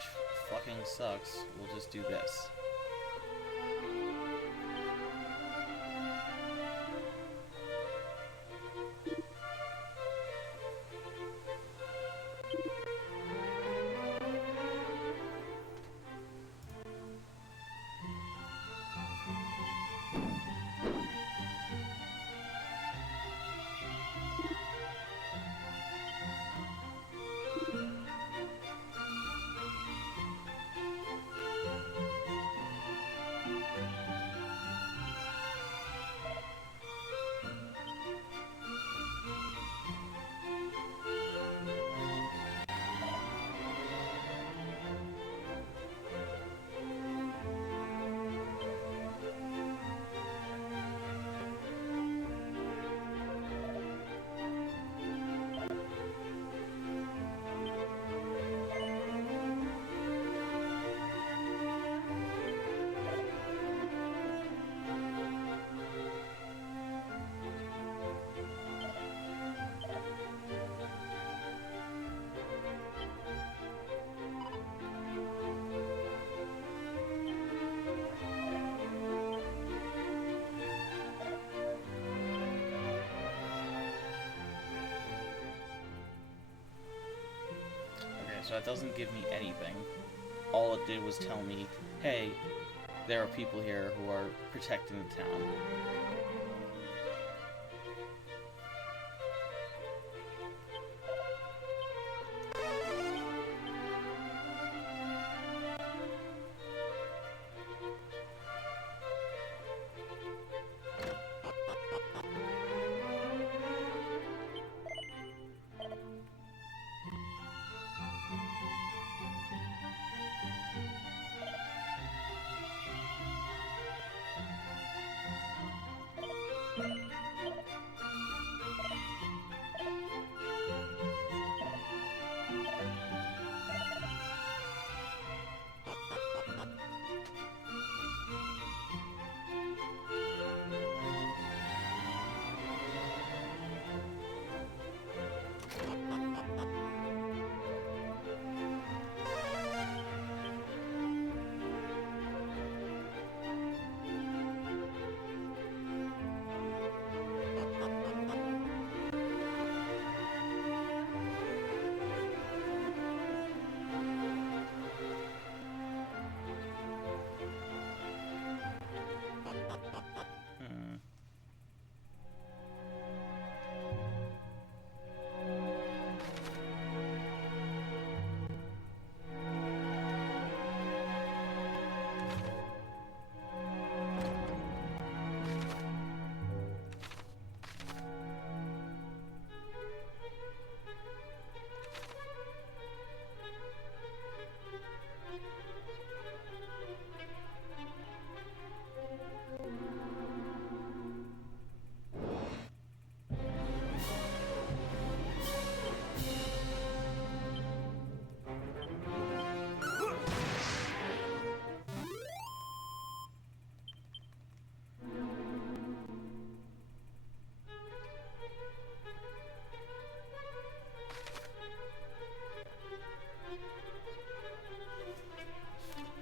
which fucking sucks, we'll just do this. So that doesn't give me anything. All it did was tell me, hey, there are people here who are protecting the town.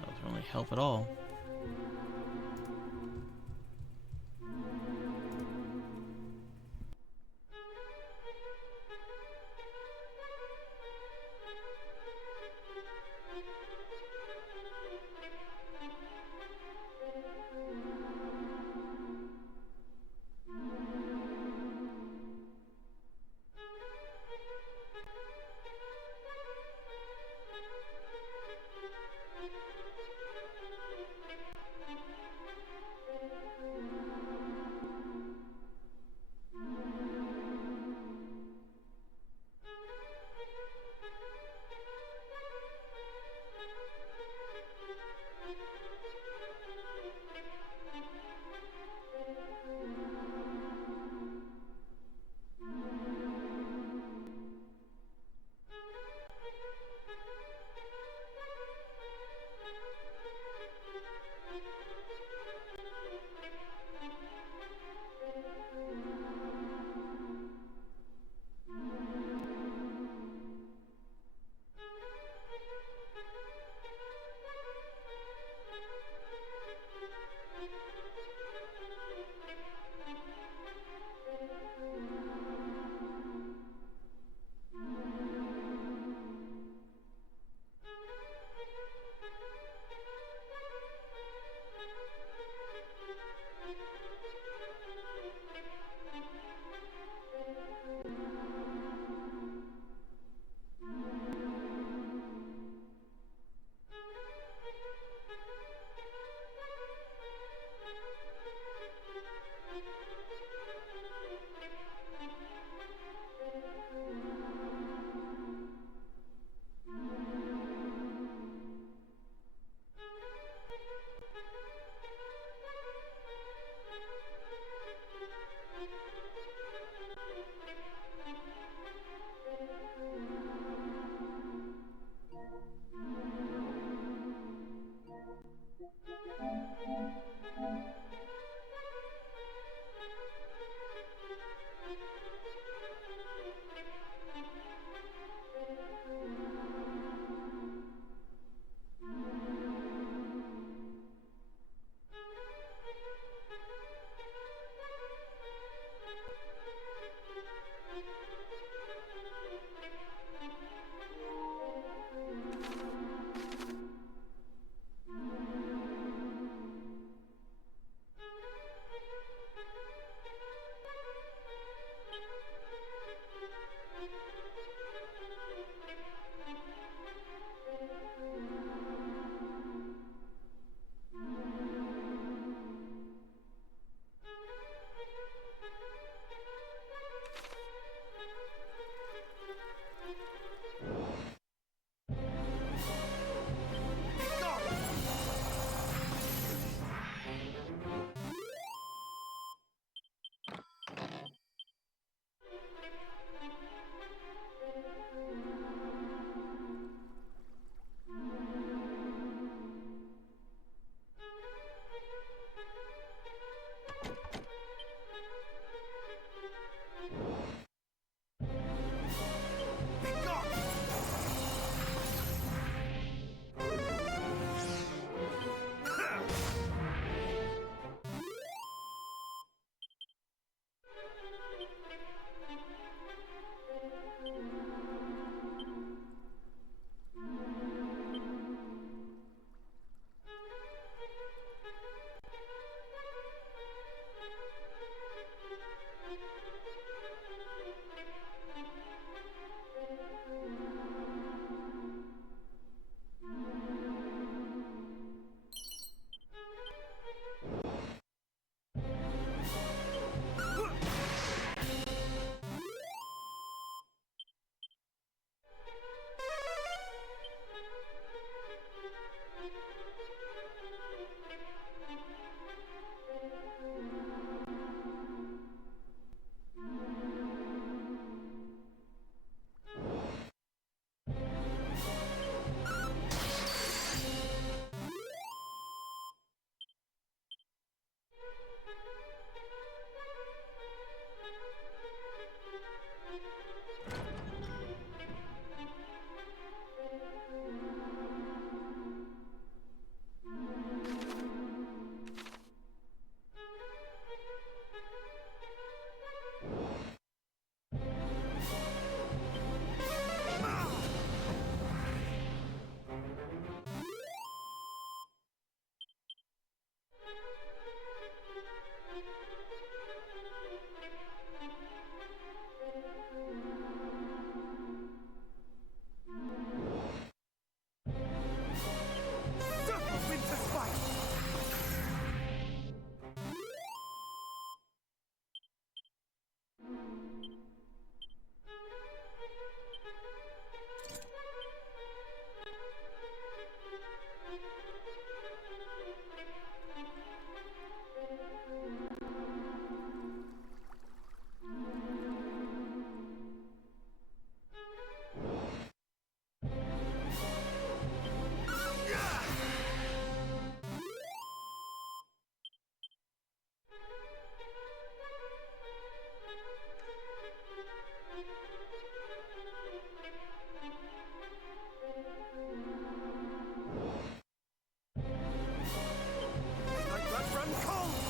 That doesn't really help at all. Like blood run cold!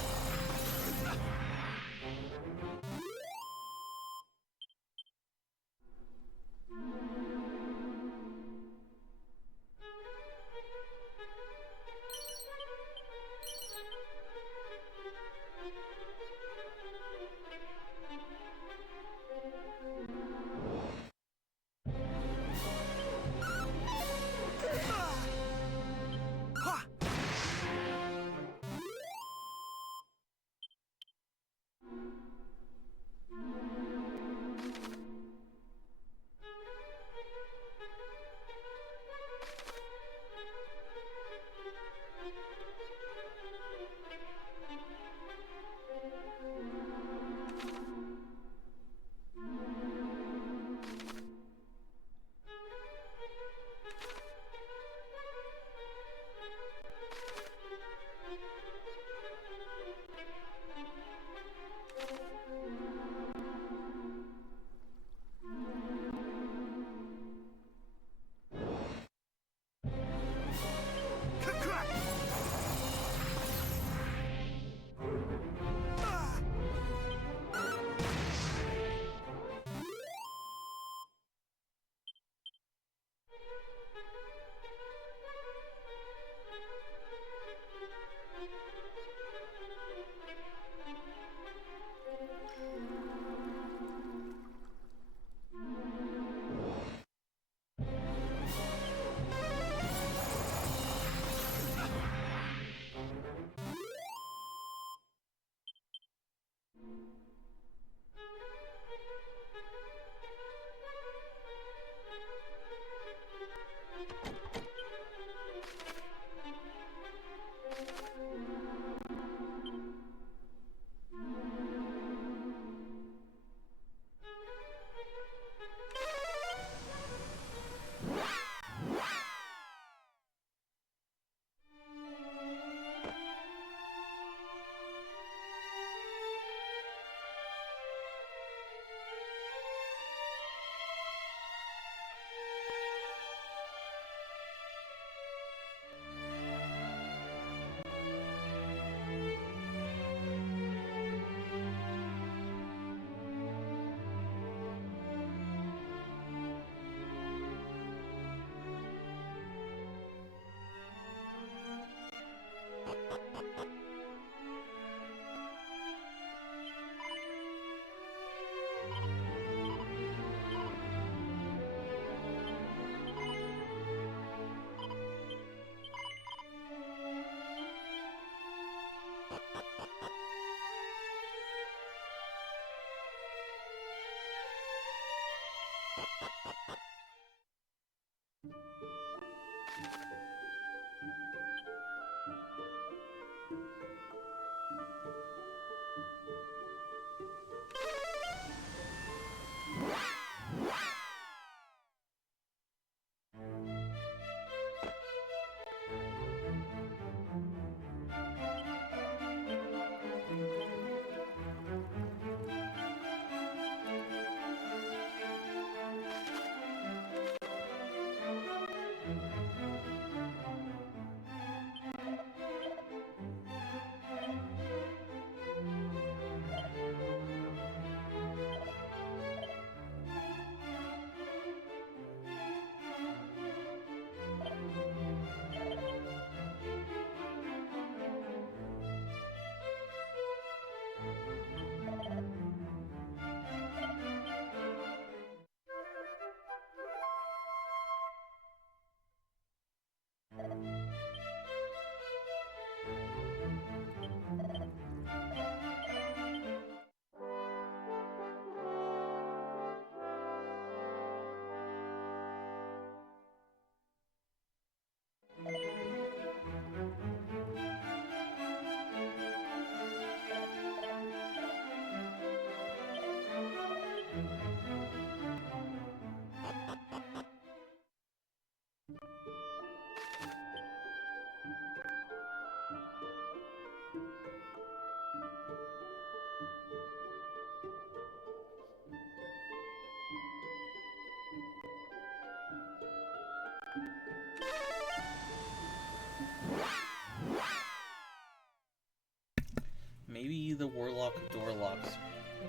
Maybe the Warlock of Dorlocks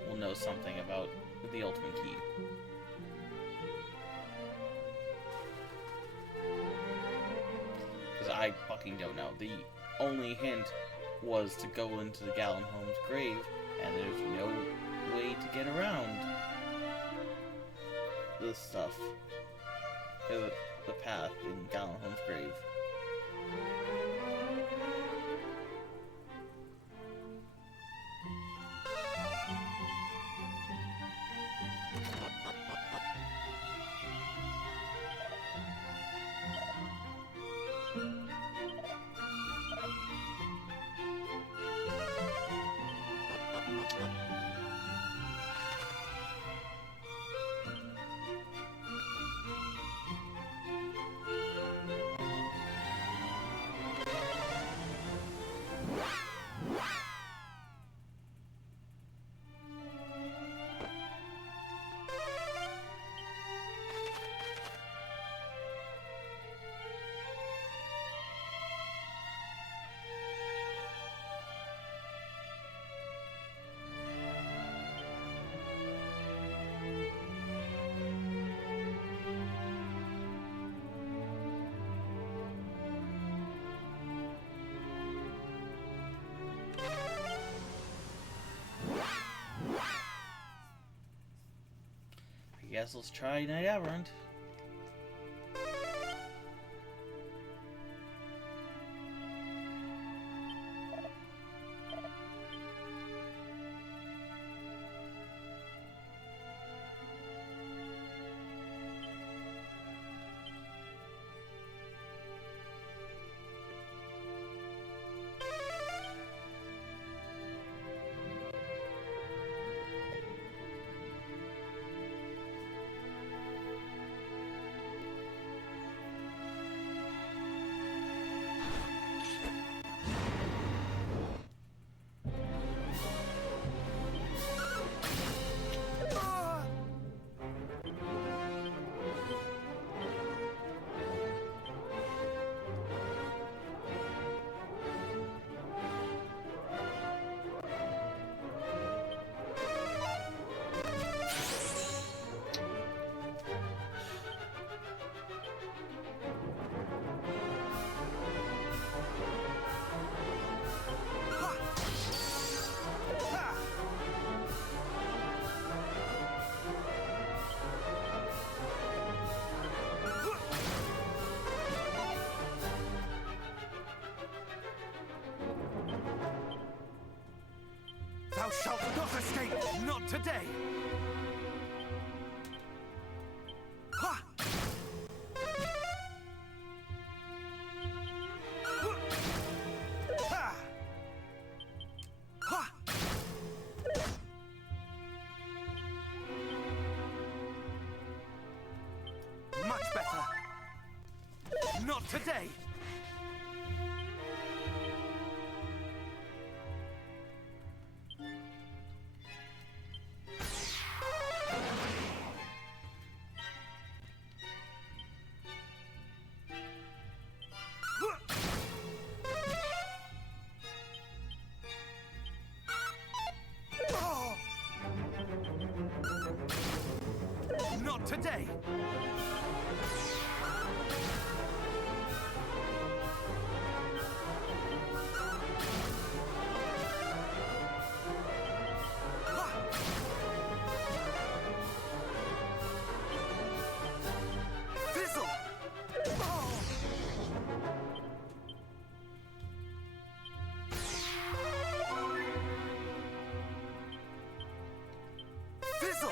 will know something about the Ultimate Key. Because I fucking don't know. The only hint was to go into the Galenholm's grave, and there's no way to get around this stuff. The path in Galenholm's grave. I guess let's try Knight Aberrant. Thou shalt not escape! Not today! Ha! Ha! Ha! Much better! Not today! Not today! Fizzle! Fizzle!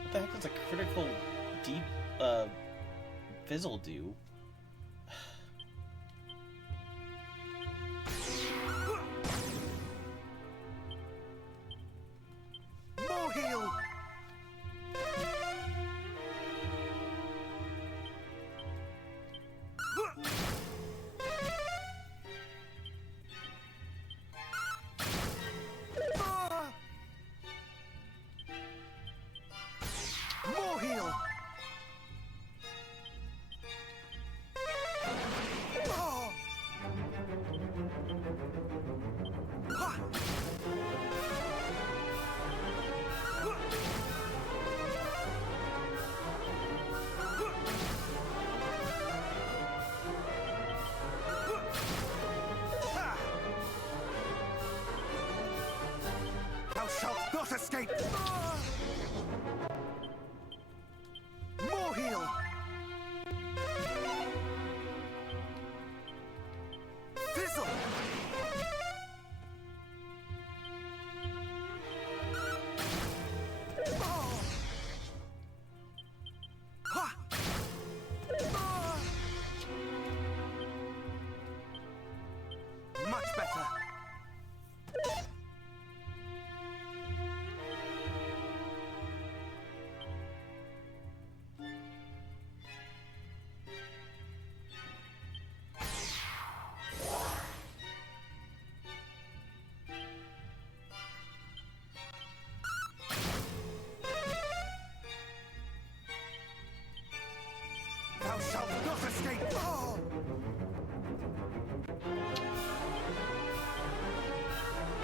What the heck does a critical deep fizzle do? More heal! More heal! Fizzle! Oh. Ha. Ah. Much better. Thou shalt not escape! Oh!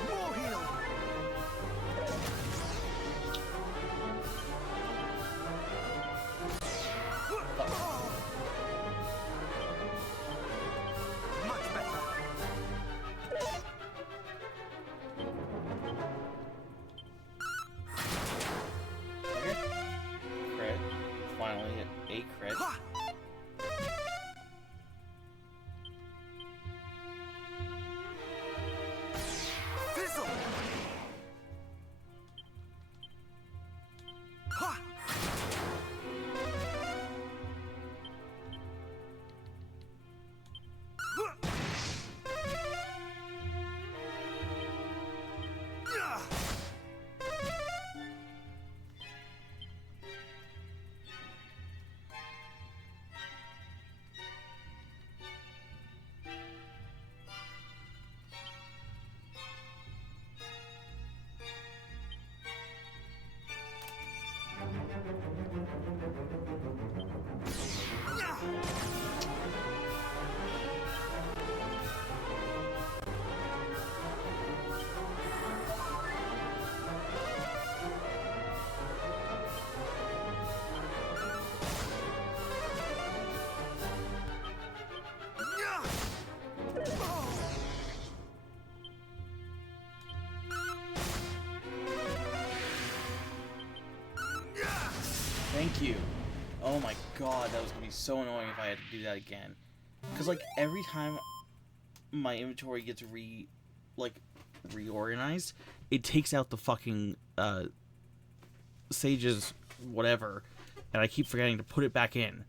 More heal! Oh! Much better! Crit. Finally, a crit. Ha! Fizzle! Ha! Yeah! Thank you. Oh my god, that was gonna be so annoying if I had to do that again. Cause like every time my inventory gets reorganized, it takes out the fucking Sage's whatever, and I keep forgetting to put it back in.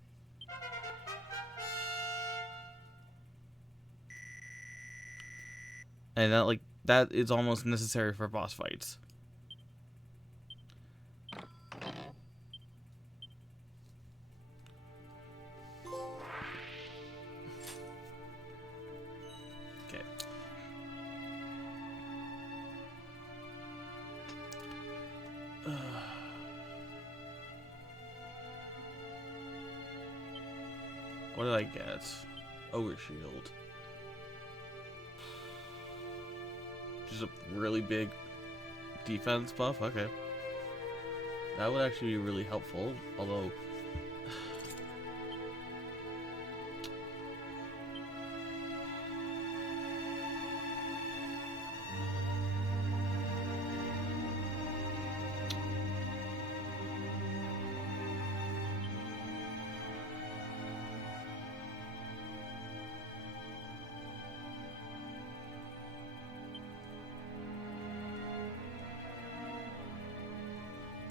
And that is almost necessary for boss fights. Okay. What did I get? Ogre Shield. Just a really big defense buff? Okay. That would actually be really helpful, although...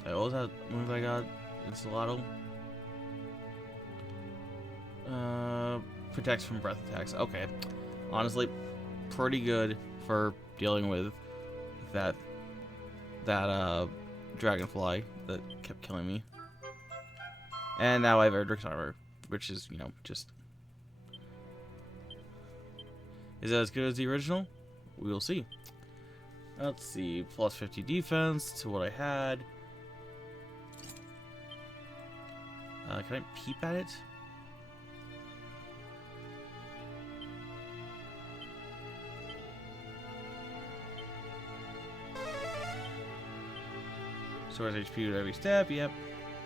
what was that move I got? Installato? Protects from breath attacks. Okay. Honestly, pretty good for dealing with that dragonfly that kept killing me. And now I have Erdrick's armor, which is, you know, just... Is that as good as the original? We will see. Let's see. Plus 50 defense to what I had. Can I peep at it? Stores HP at every step, yep.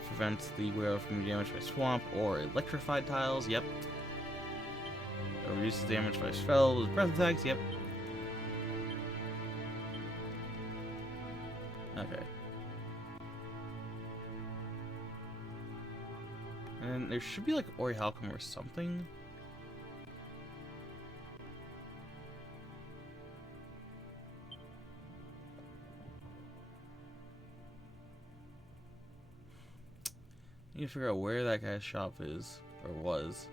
Prevents the wearer from being damaged by swamp or electrified tiles, yep. Reduces damage by spell with breath attacks, yep. Okay. And there should be like Orichalcum or something. need to figure out where that guy's shop is, or was.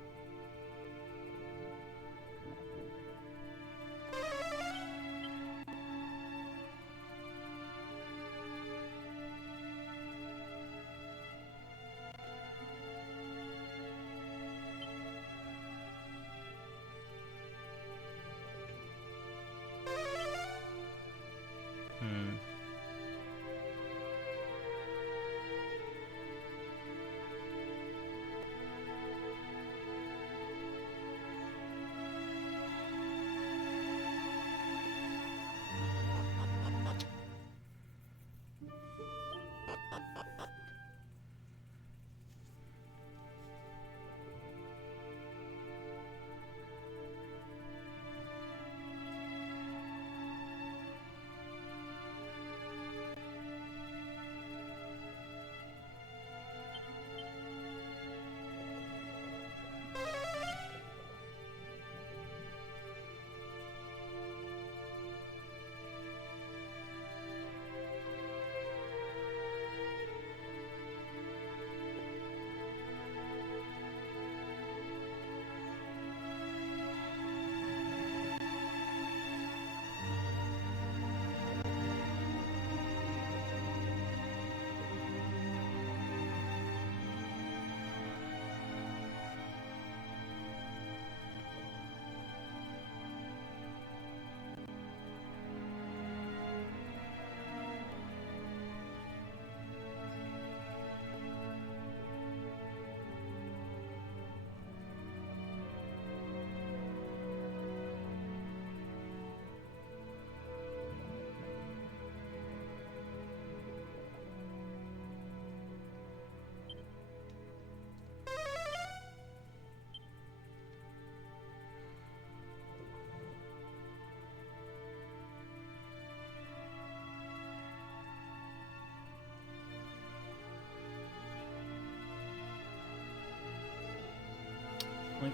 Like,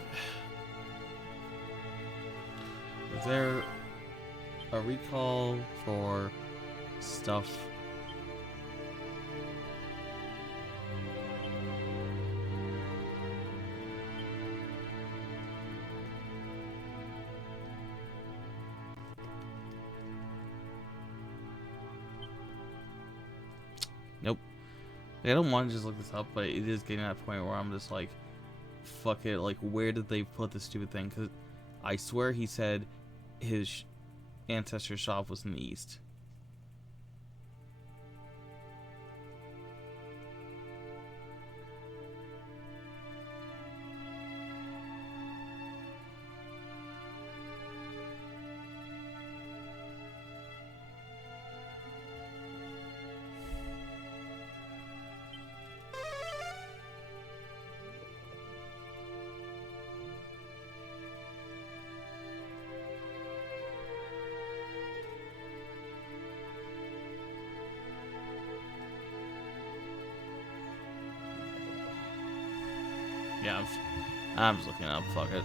is there a recall for stuff? Nope. Like, I don't want to just look this up, but it is getting to that point where I'm just like, fuck it, like, where did they put this stupid thing? Because I swear he said his ancestor's shop was in the east. Yeah, I'm just looking up. Fuck it.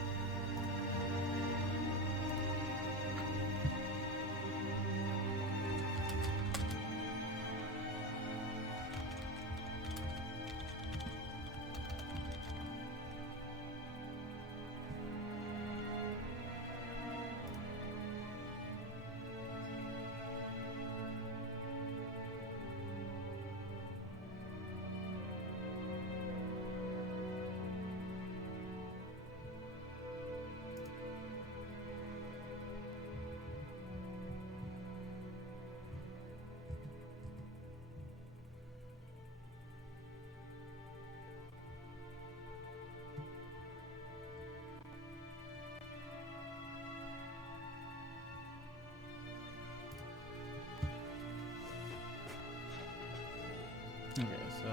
Okay, so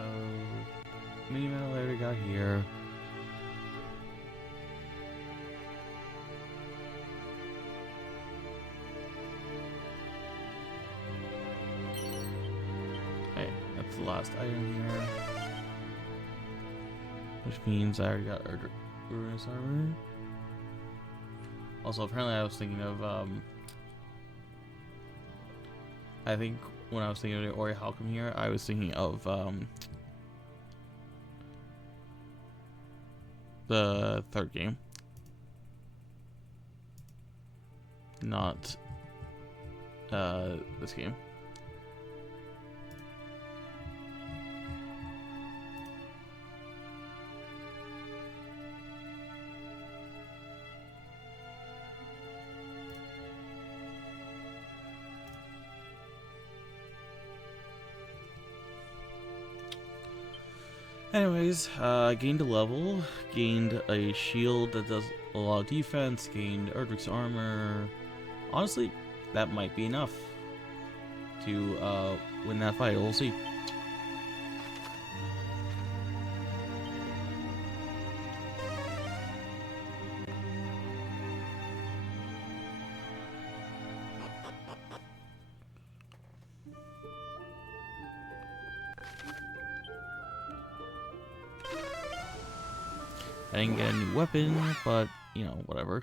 mini metal area got here. Okay, that's the last item here. Which means I already got Uranus armor. Also, apparently I was thinking of, I think when I was thinking of the Ori Halcom here, I was thinking of, The third game. Not this game. Anyways, gained a level, gained a shield that does a lot of defense, gained Erdrick's armor. Honestly, that might be enough to win that fight. We'll see. I didn't get a new weapon, but, you know, whatever.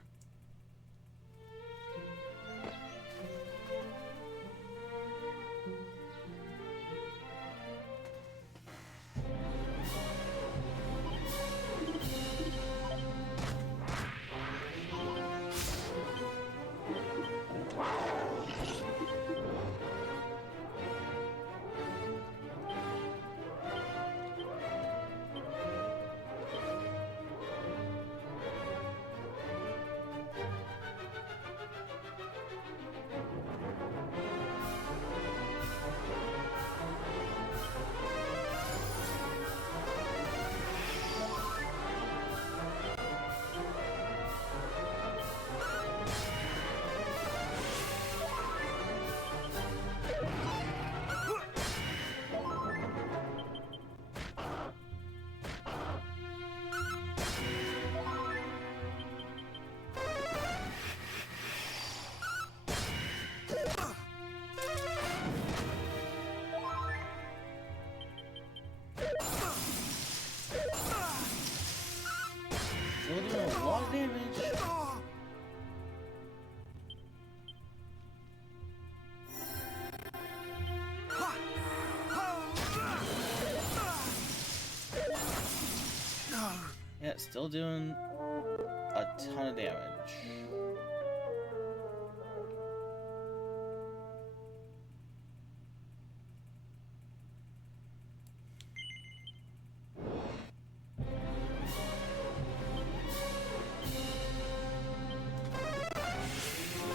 Still doing a lot of damage. Yeah, still doing a ton of damage.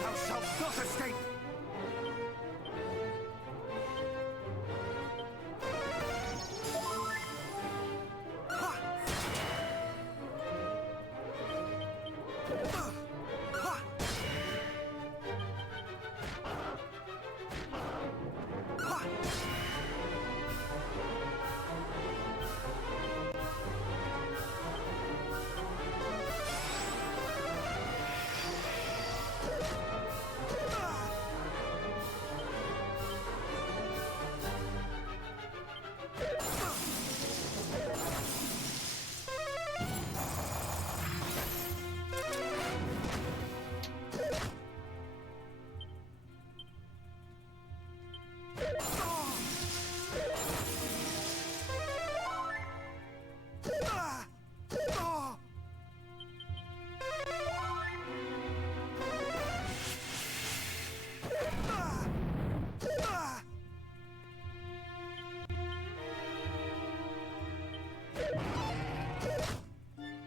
Thou shalt not escape!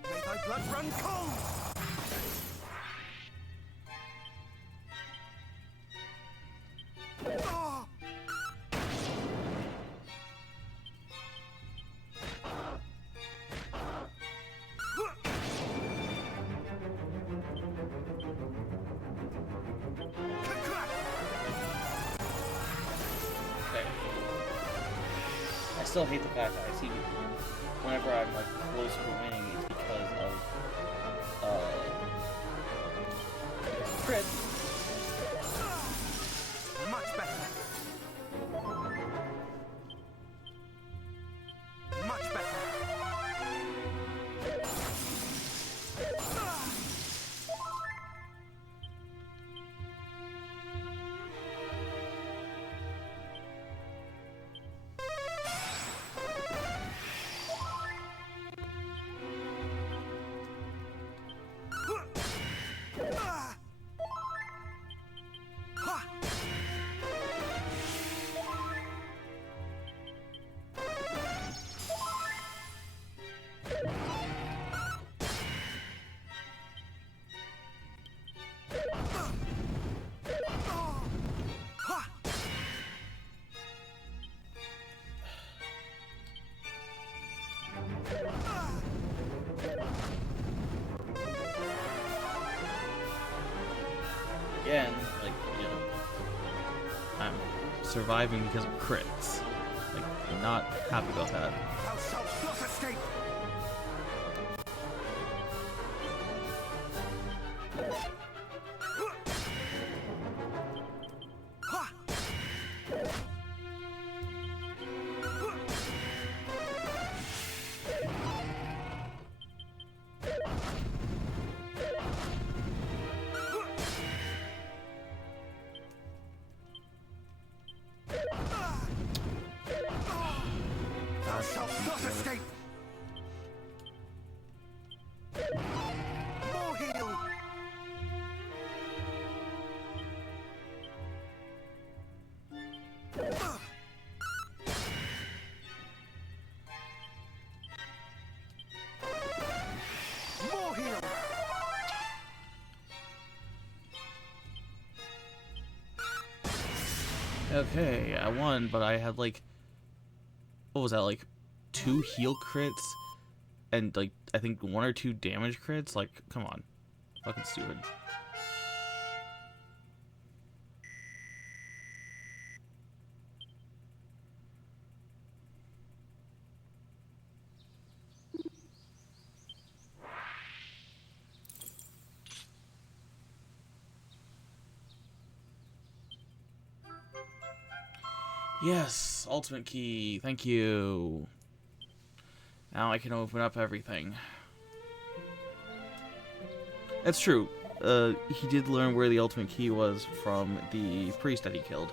May thy blood run cold! I still hate the fact that I see whenever I'm like close to winning, it's because of crit. Much better. Much better. again, like, you know, I'm surviving because of crits. Like, I'm not happy about that. Thou shalt not escape! Thou shalt not escape! More heal! More heal! Okay, I won, but I had like, what was that, like 2 heal crits and like I think 1 or 2 damage crits? Like, come on. Fucking stupid. Yes, ultimate key. Thank you. Now I can open up everything. That's true. He did learn where the ultimate key was from the priest that he killed.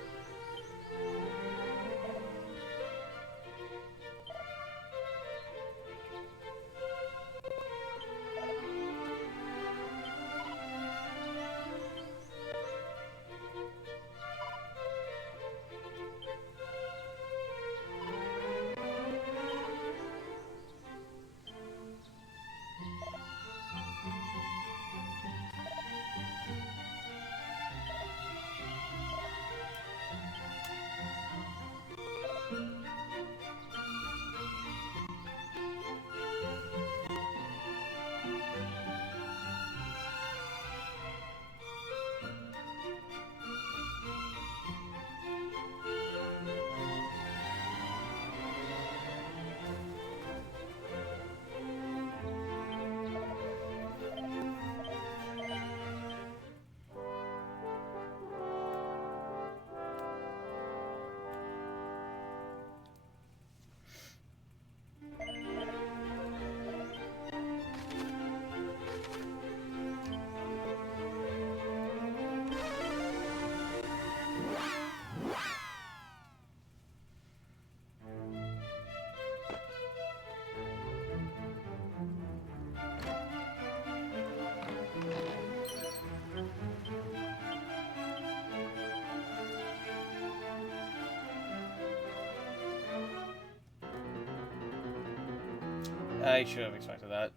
I should have expected that.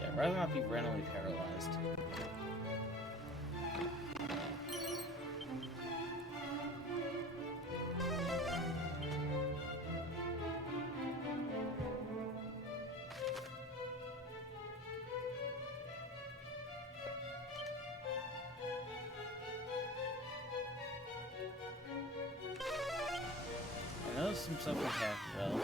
Yeah, I'd rather not be randomly paralyzed. I know some stuff we have though.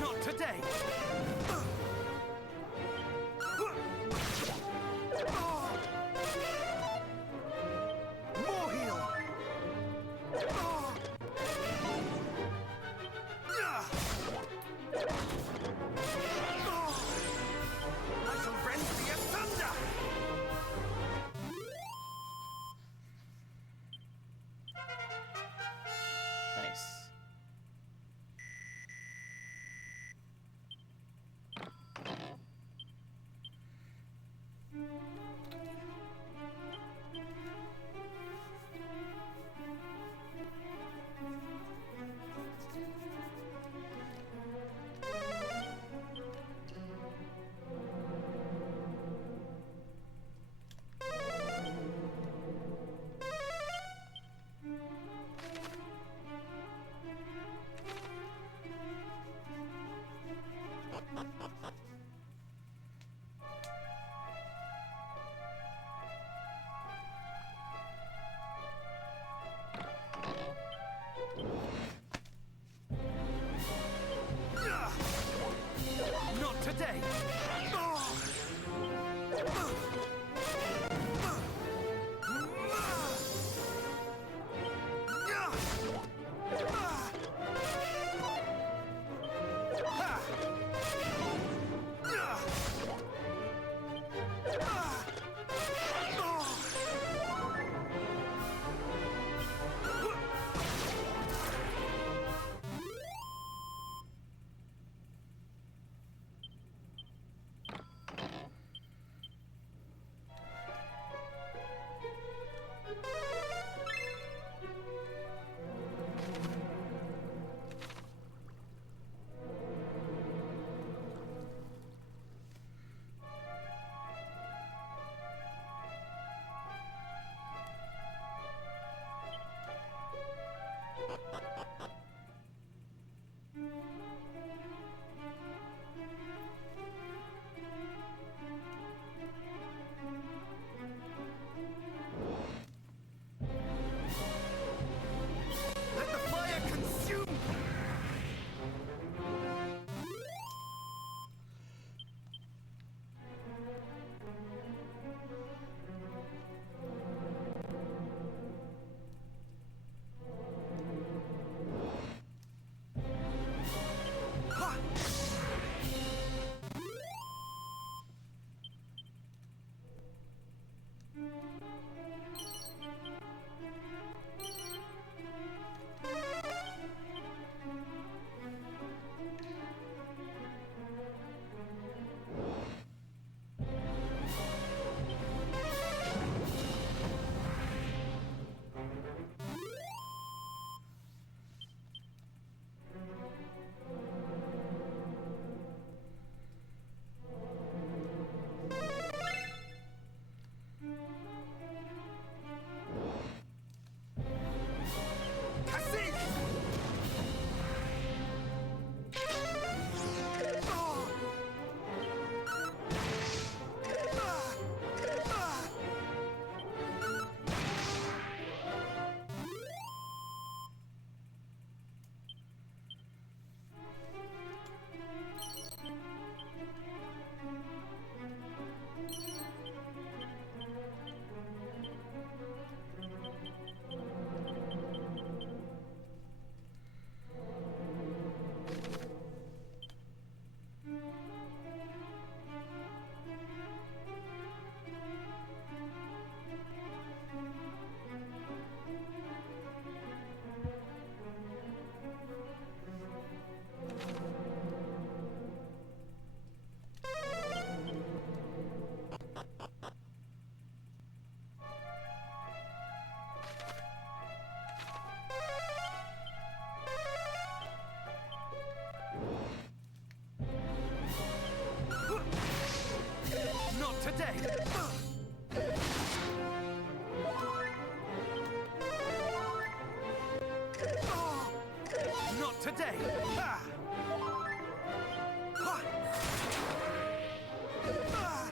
Not today! More heal! I shall rend thee asunder! Nice. Not today! Let the fire consume! Ha! Cacique! Not today! Not today! Ha! Ha! Ha!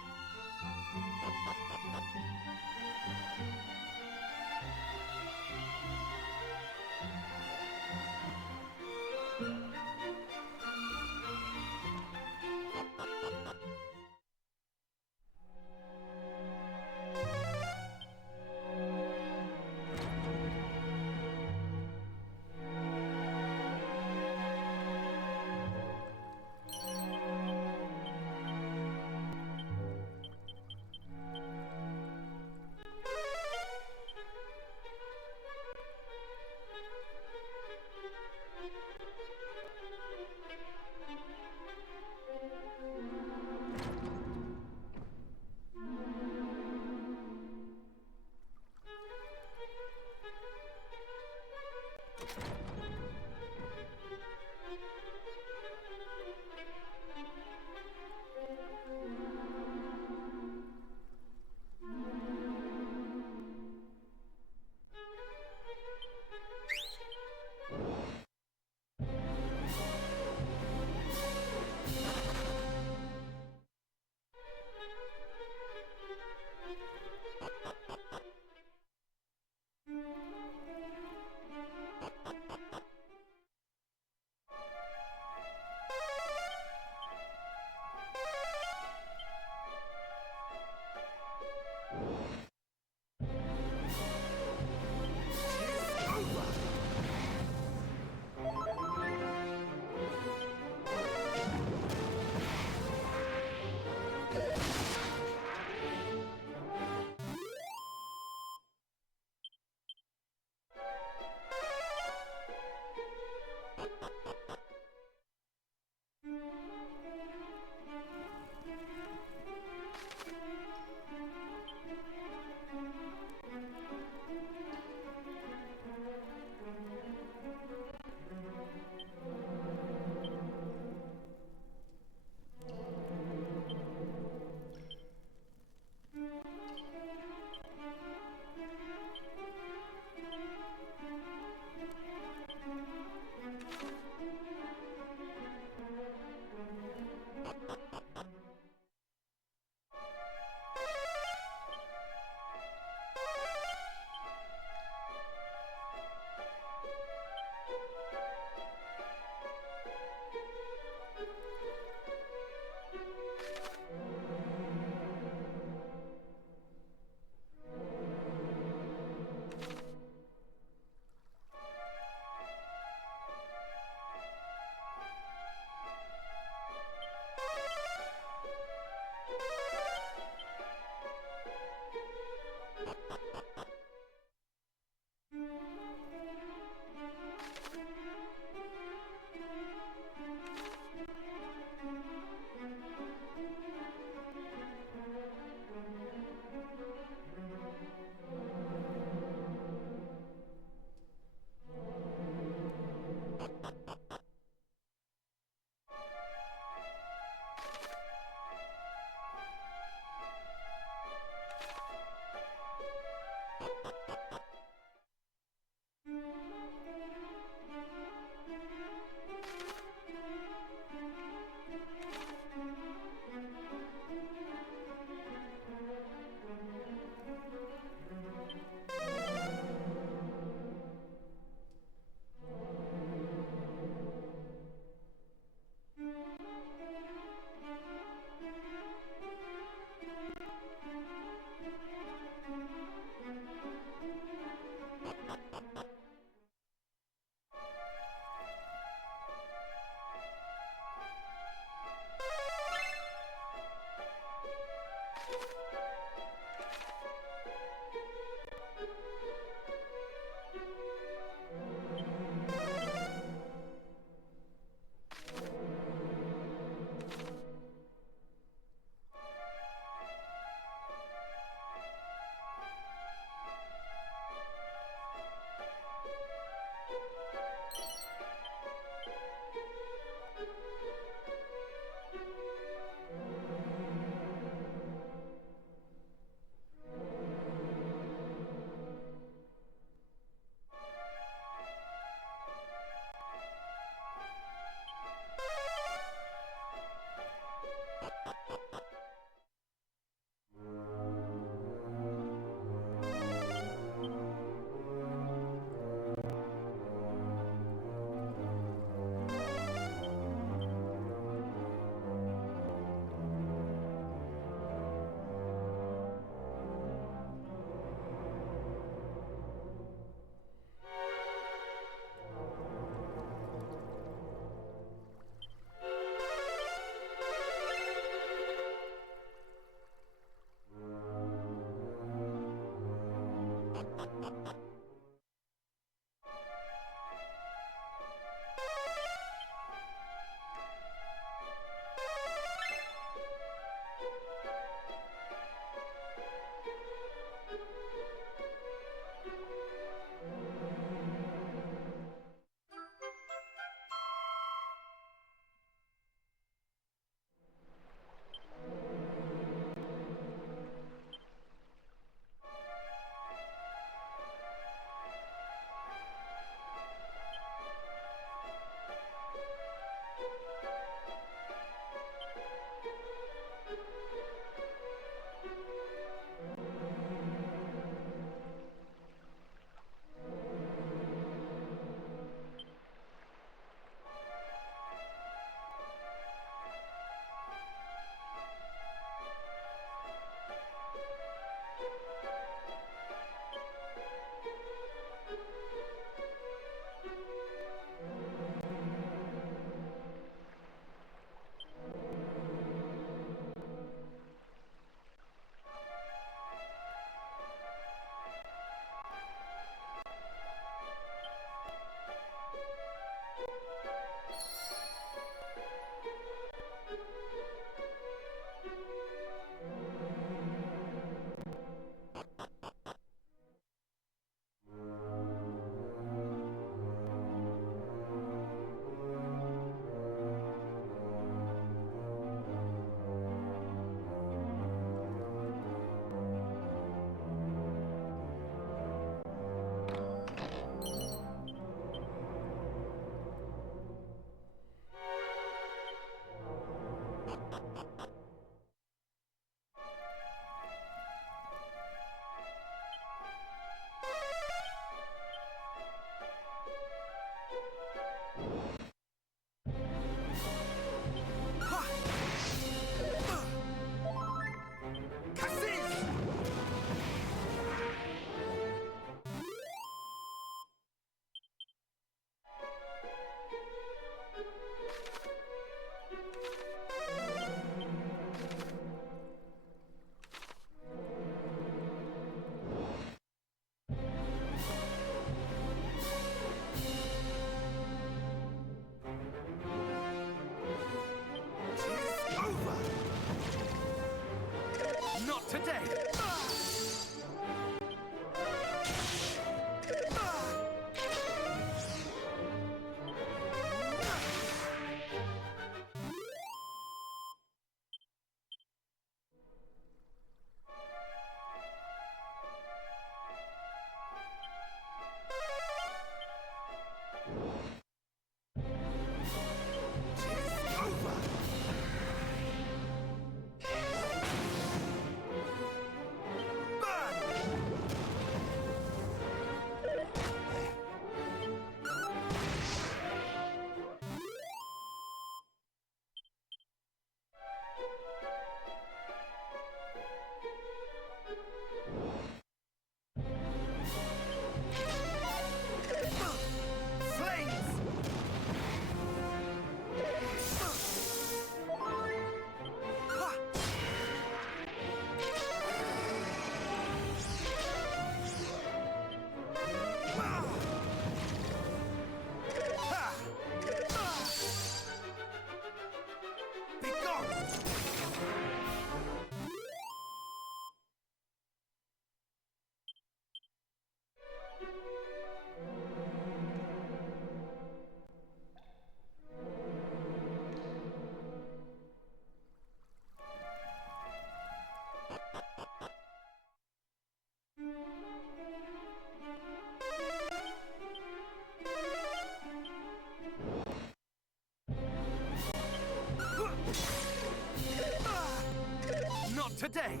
today!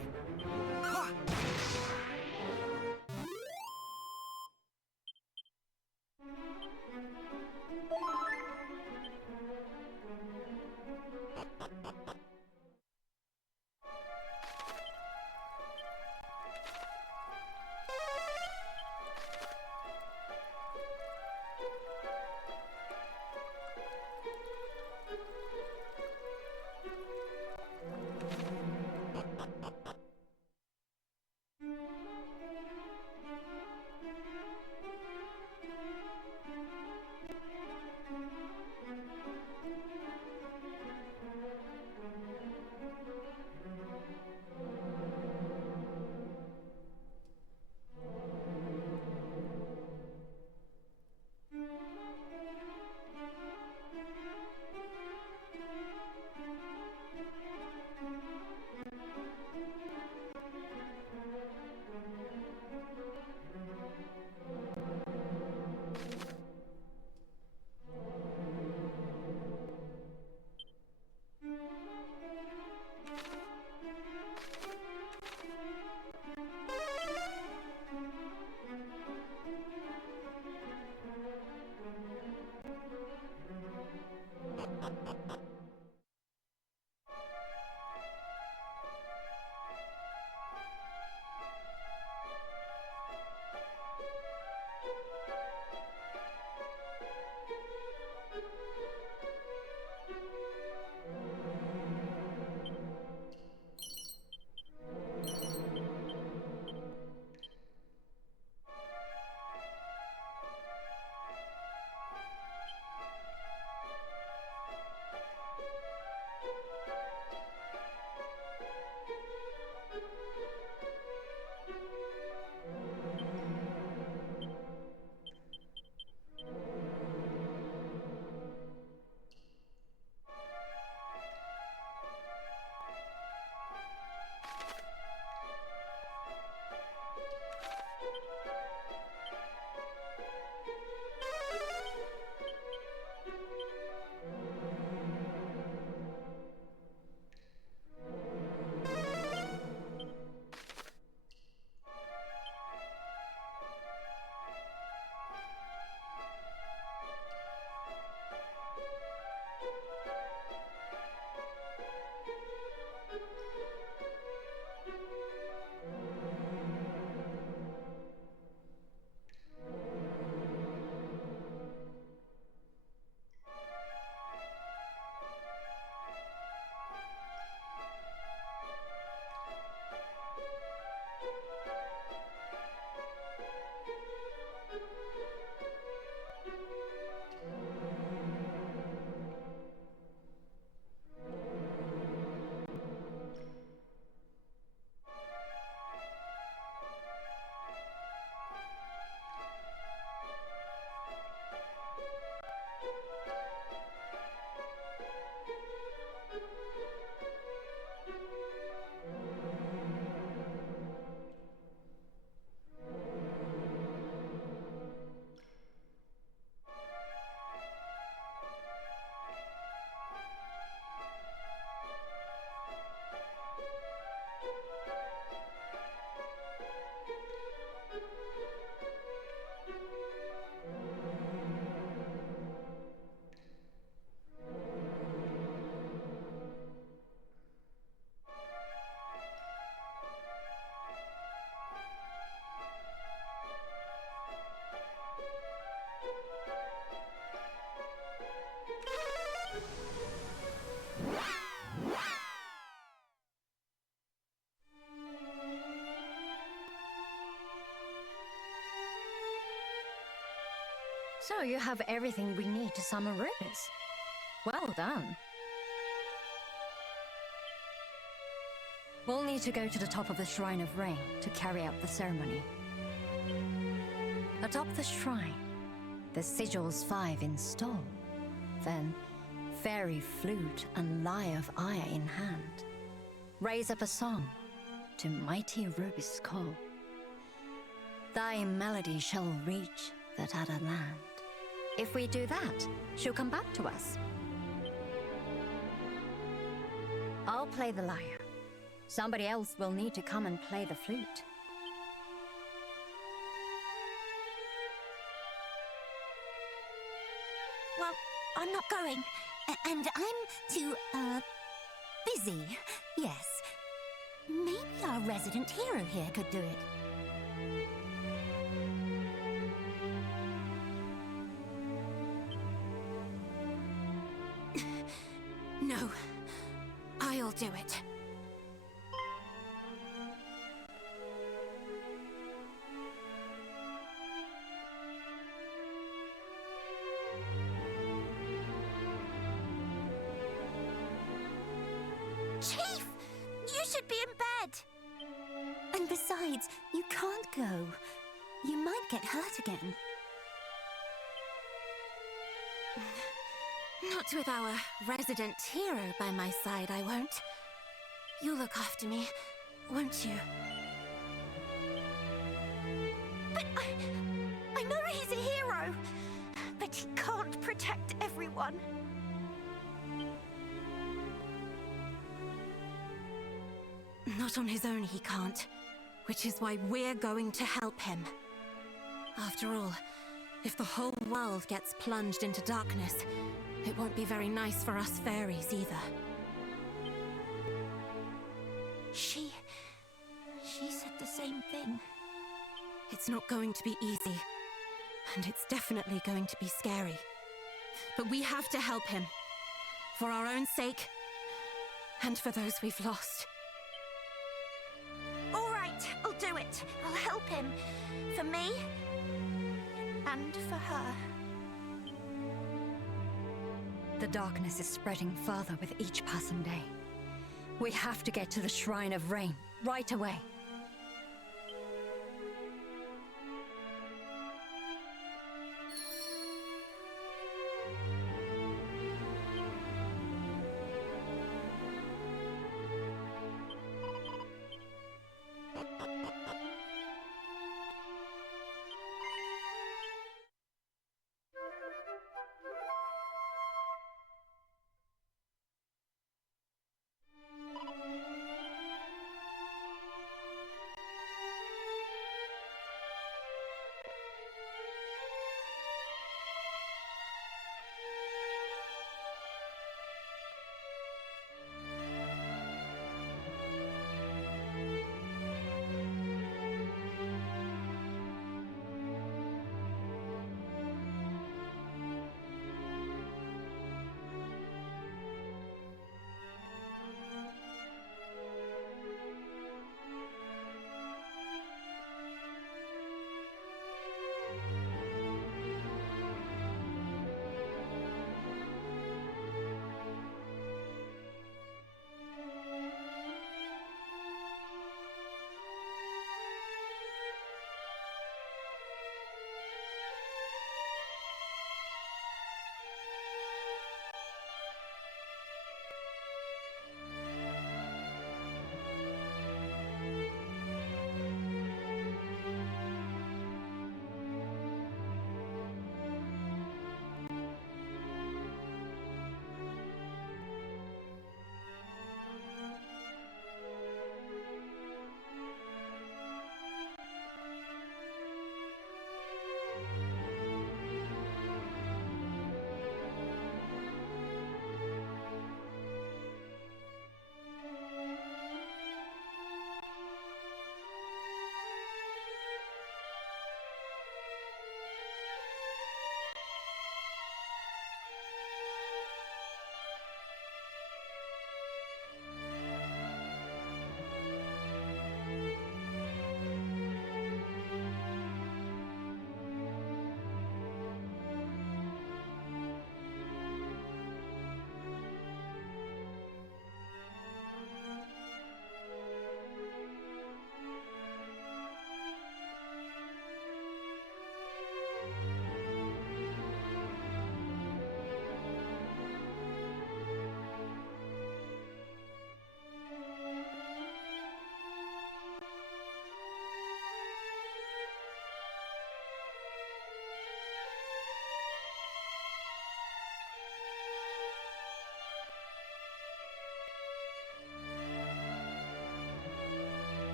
Ha! So you have everything we need to summon Rubius. Well done. We'll need to go to the top of the Shrine of Rain to carry out the ceremony. Atop the shrine, the sigils 5 install. Then, fairy flute and lyre of ire in hand, raise up a song to mighty Ruby's call. Thy melody shall reach that other land. If we do that, she'll come back to us. I'll play the lyre. Somebody else will need to come and play the flute. Well, I'm not going. And I'm too, busy. Yes. Maybe our resident hero here could do it. No. I'll do it. Chief! You should be in bed! And besides, you can't go. You might get hurt again. Not with our resident hero by my side, I won't. You'll look after me, won't you? But I know he's a hero, but he can't protect everyone. Not on his own he can't, which is why we're going to help him. After all, if the whole world gets plunged into darkness, it won't be very nice for us fairies either. She said the same thing. It's not going to be easy, and it's definitely going to be scary. But we have to help him, for our own sake, and for those we've lost. All right, I'll do it. I'll help him. For me, and for her. The darkness is spreading further with each passing day. We have to get to the Shrine of Rain right away.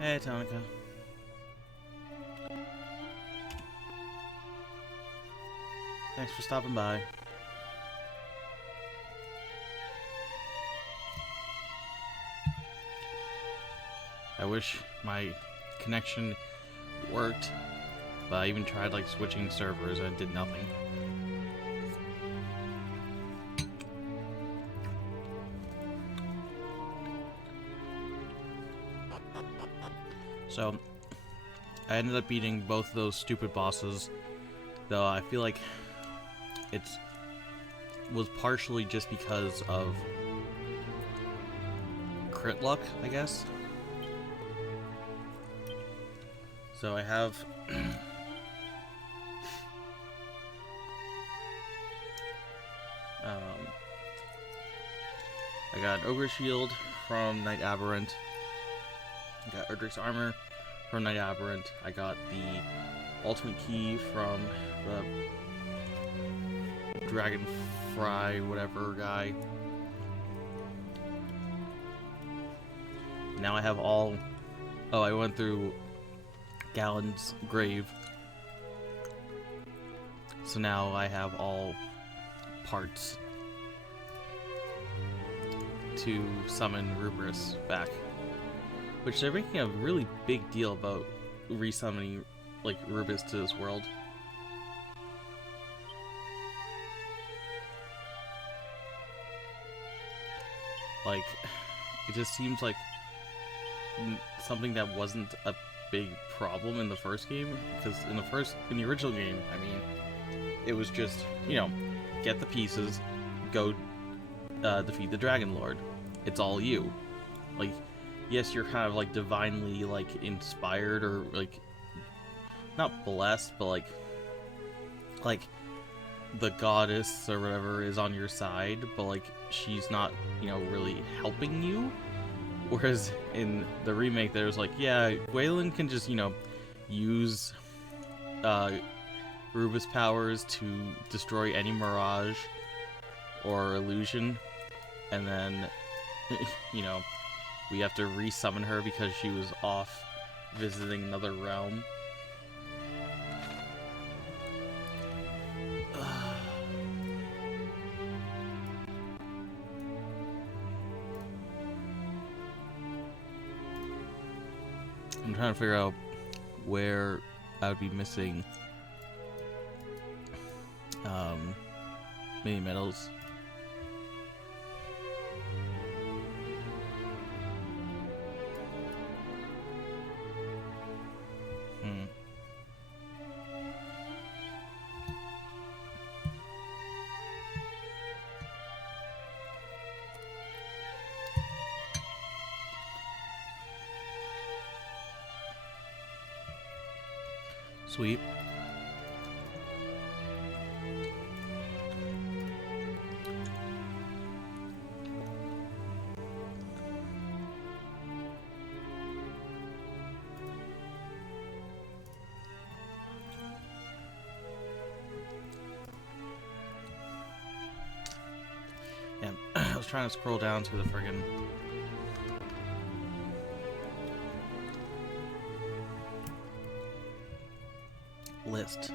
Hey, Tonica. Thanks for stopping by. I wish my connection worked, but I even tried like switching servers and it did nothing. So, I ended up beating both of those stupid bosses, though I feel like it was partially just because of crit luck, I guess. So I have I got Ogre Shield from Knight Aberrant. I got Erdrick's Armor from Knight Aberrant. I got the Ultimate Key from the Dragonfry whatever guy. Now I have all... Oh, I went through Galen's grave. So now I have all parts to summon Rubrus back. Which they're making a really big deal about resummoning, like, Rubrus to this world. Like, it just seems like something that wasn't a big problem in the first game, because in the original game, I mean, it was just, you know, get the pieces, go defeat the Dragon Lord. It's all you. Like, yes, you're kind of like divinely like inspired or like not blessed, but like the goddess or whatever is on your side, but like she's not, you know, really helping you. Whereas in the remake, there's like, yeah, Gwaelin can just, you know, use Rubrus powers to destroy any mirage or illusion, and then, you know, we have to resummon her because she was off visiting another realm. I'm trying to figure out where I would be missing mini medals. Sweet. Yeah, I was trying to scroll down to the friggin' list.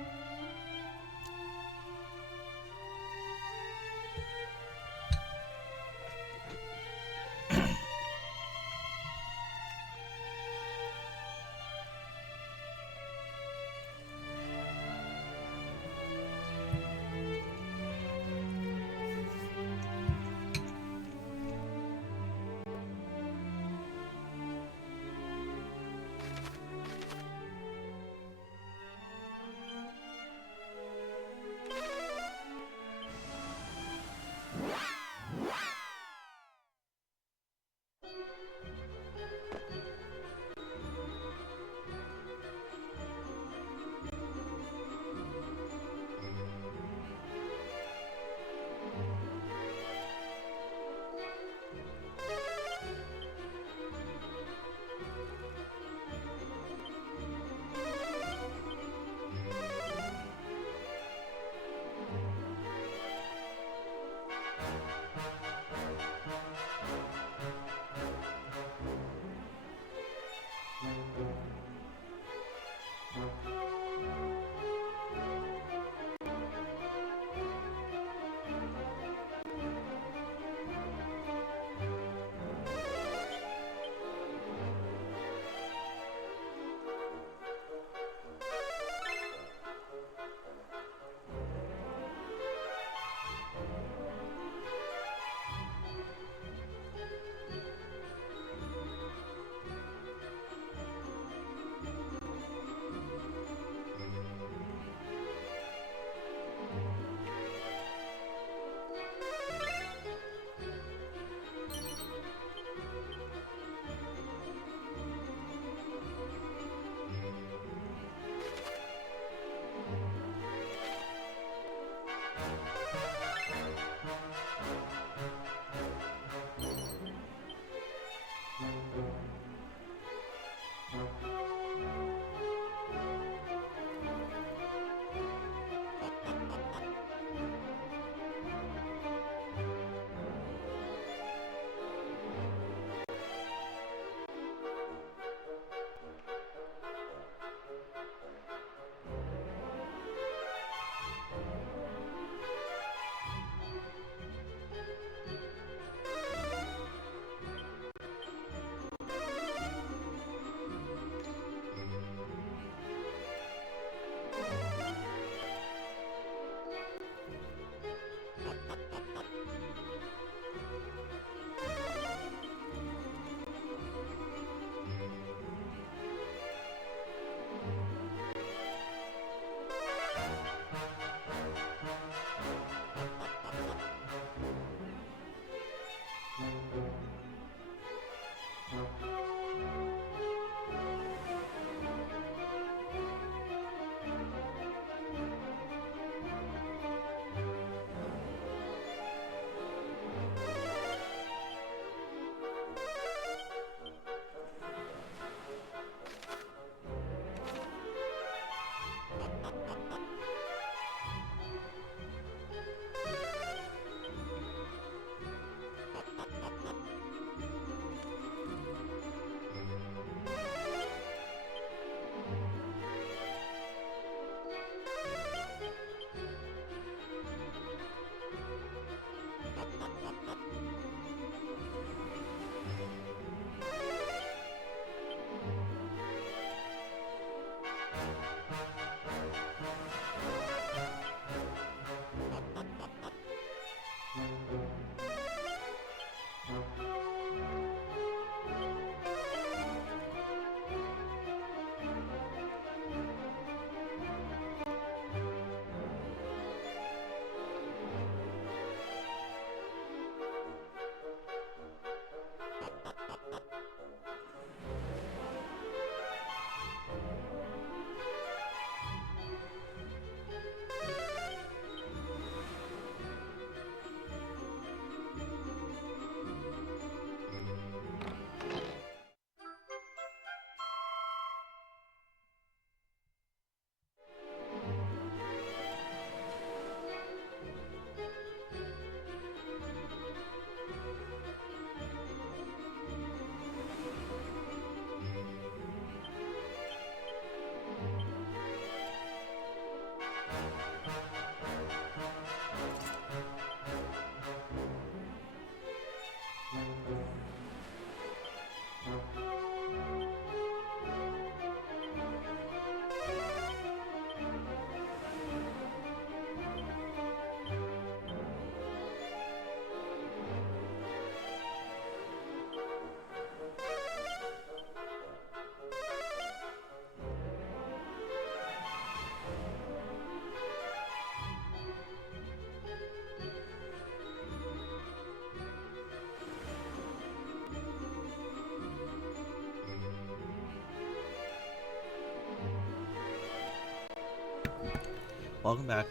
Welcome back.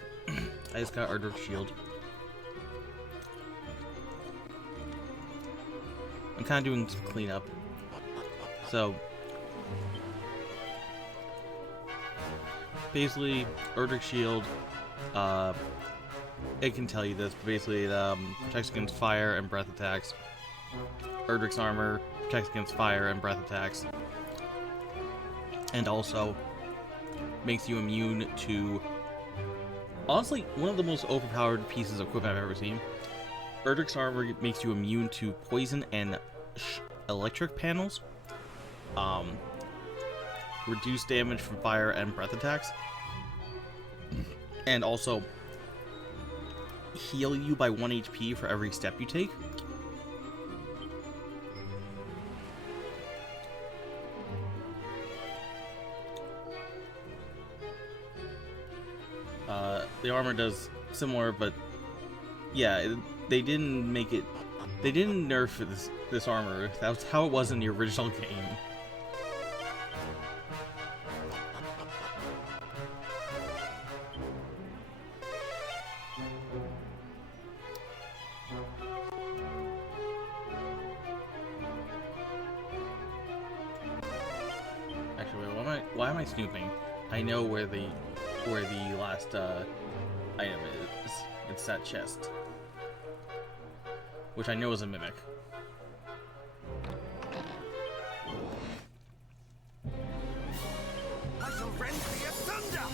I just got Ardrick's shield. I'm kind of doing some cleanup. So, basically, Ardrick's shield, it can tell you this, but basically it protects against fire and breath attacks. Ardrick's armor protects against fire and breath attacks. And also makes you immune to, honestly, one of the most overpowered pieces of equipment I've ever seen. Ardrick's armor makes you immune to poison and electric panels. Reduce damage from fire and breath attacks. And also heal you by 1 HP for every step you take. The armor does similar, but yeah, they didn't make it. They didn't nerf this armor. That was how it was in the original game. Actually, why am I snooping? I know where the last item is. It's that chest, which I know is a mimic. I shall rend thee asunder!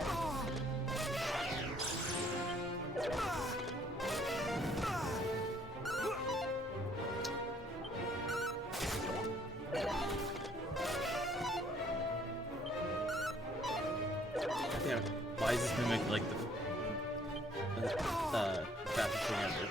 Ah! Ah! Yeah, why is this mimic like the fastest thing ever?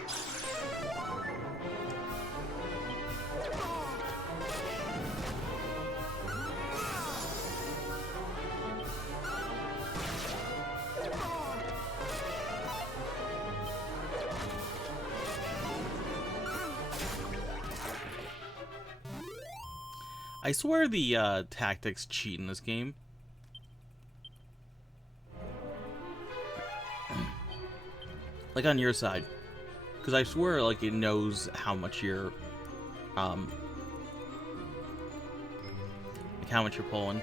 I swear the tactics cheat in this game. Like on your side, because I swear like it knows how much you're like how much you're pulling.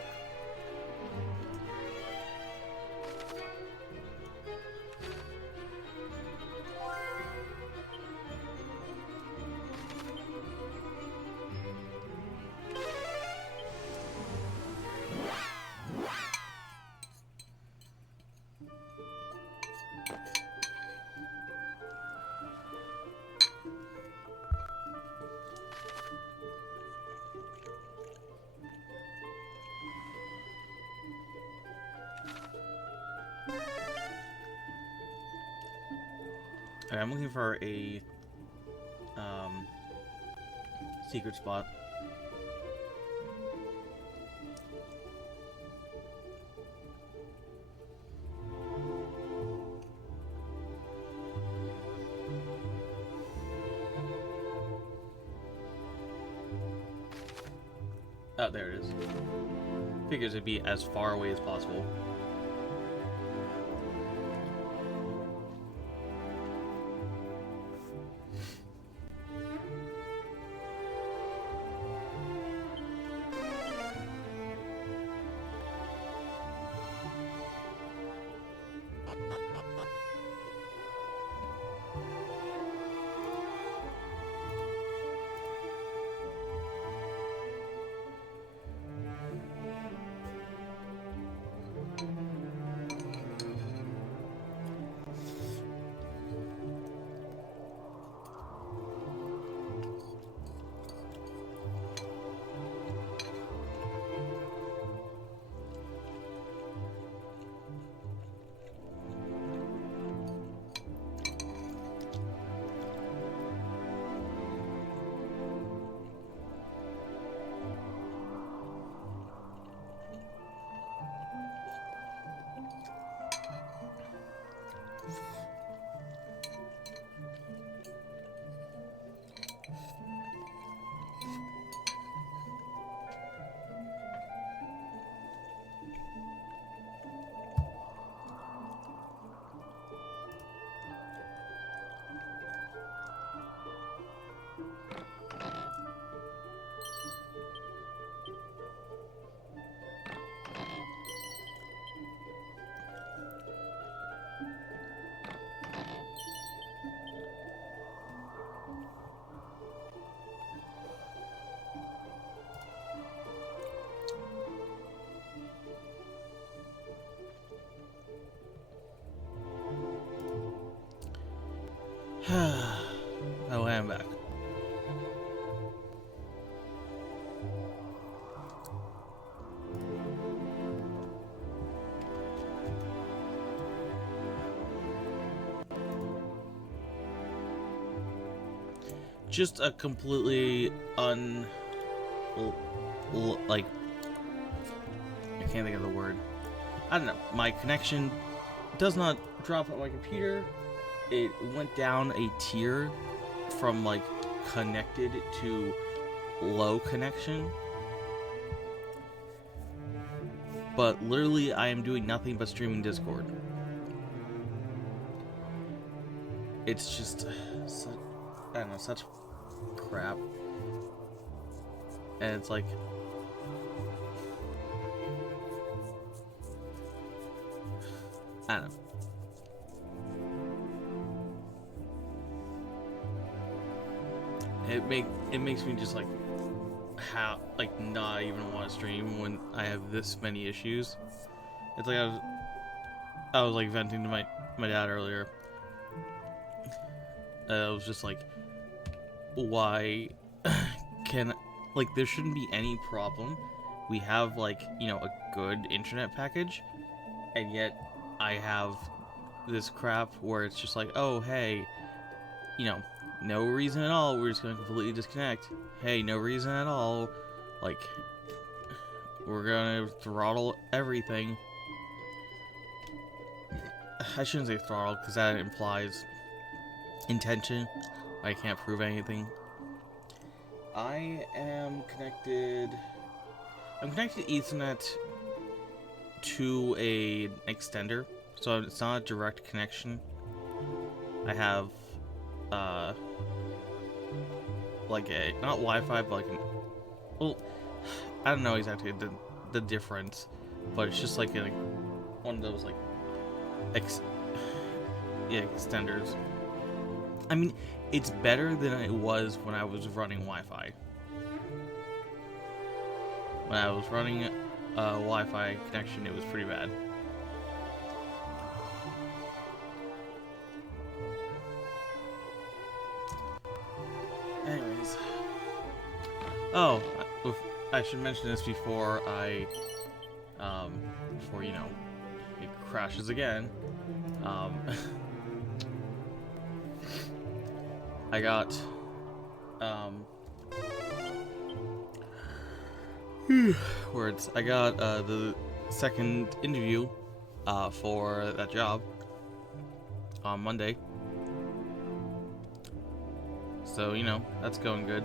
Alright, I'm looking for a secret spot. Oh, there it is. Figures it'd be as far away as possible. just a completely like, I can't think of the word. I don't know. My connection does not drop on my computer. It went down a tier from like connected to low connection. But literally, I am doing nothing but streaming Discord. It's just, I don't know, such crap. And it's like, I don't know. It makes me just like, not even want to stream when I have this many issues. It's like I was like venting to my dad earlier. I was just like, why like, there shouldn't be any problem. We have, like, you know, a good internet package, and yet I have this crap where it's just like, oh, hey, you know, no reason at all, we're just gonna completely disconnect. Hey, no reason at all, like, we're gonna throttle everything. I shouldn't say throttle, because that implies intention. I can't prove anything. I'm connected Ethernet to an extender, so it's not a direct connection. I have like a, not Wi-Fi, but like well, I don't know exactly the difference, but it's just like one of those like extenders. I mean, it's better than it was when I was running Wi-Fi. When I was running a Wi-Fi connection, it was pretty bad. Anyways. Oh, I should mention this before before, you know, it crashes again. I got, words. I got, the second interview, for that job on Monday. So, you know, that's going good.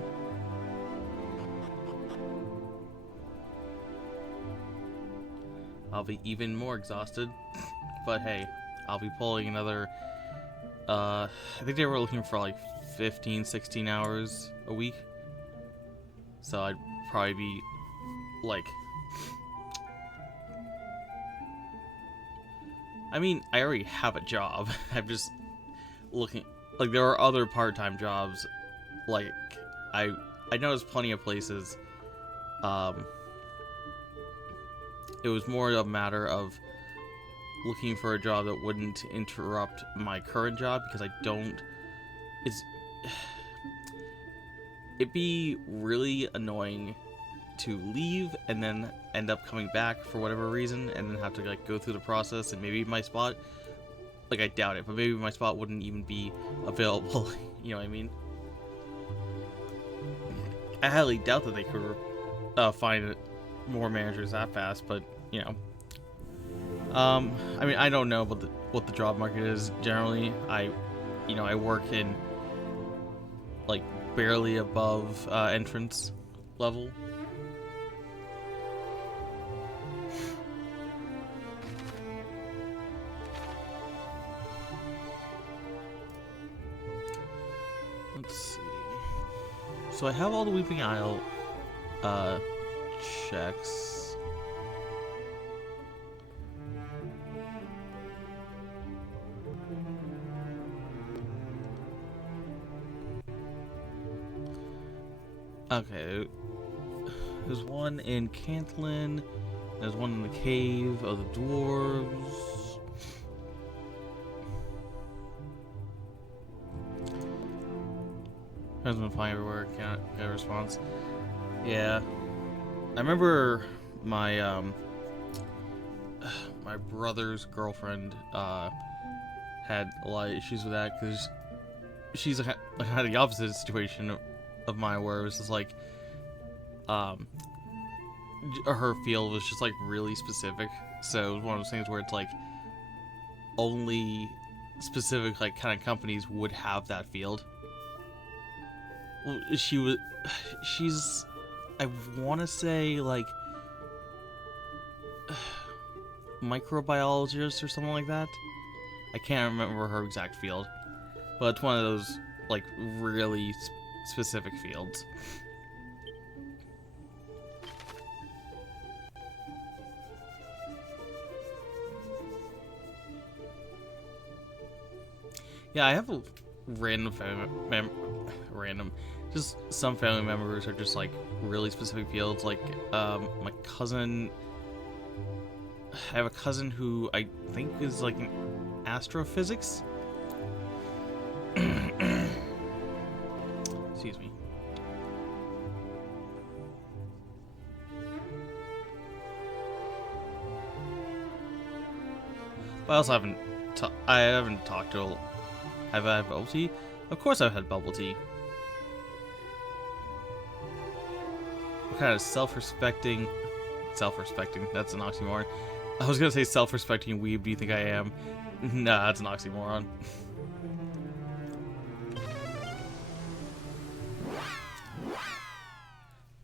I'll be even more exhausted, but hey, I'll be pulling another, I think they were looking for like 15, 16 hours a week. So I'd probably be like, I mean, I already have a job. I'm just looking, like, there are other part-time jobs. Like, I know there's plenty of places. It was more a matter of looking for a job that wouldn't interrupt my current job, because I don't, it'd be really annoying to leave and then end up coming back for whatever reason, and then have to like go through the process, and maybe my spot, like, I doubt it, but maybe my spot wouldn't even be available. You know what I mean? I highly doubt that they could find more managers that fast, but you know, I mean, I don't know about what the job market is generally. I work in like barely above entrance level. Let's see. So I have all the Weeping Isle checks. Okay, there's one in Cantlin, there's one in the Cave of the Dwarves. Has been flying everywhere, can't get a response. Yeah, I remember my my brother's girlfriend had a lot of issues with that, because she's like kind of the opposite situation of mine, where it was just like, her field was just like really specific. So it was one of those things where it's like only specific like kind of companies would have that field. Well, she's, I want to say like microbiologist or something like that. I can't remember her exact field, but it's one of those like really specific fields. Yeah, I have a random just some family members are just like really specific fields. Like my cousin, I have a cousin who I think is like in astrophysics. Excuse me. But I also haven't talked to. Have I had bubble tea? Of course I've had bubble tea. What kind of self-respecting, that's an oxymoron. I was gonna say self-respecting weeb do you think I am? Nah, that's an oxymoron.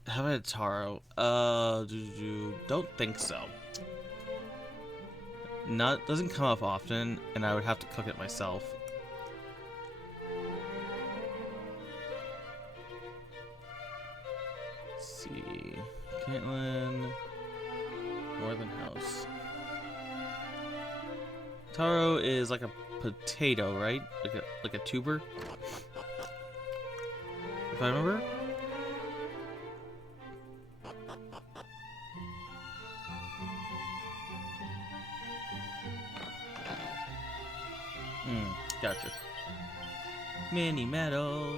Have I had taro? Don't think so. Doesn't come up often, and I would have to cook it myself. Let's see, Caitlin, Northern House. Taro is like a potato, right? Like a tuber, if I remember. Gotcha. Mini meadow.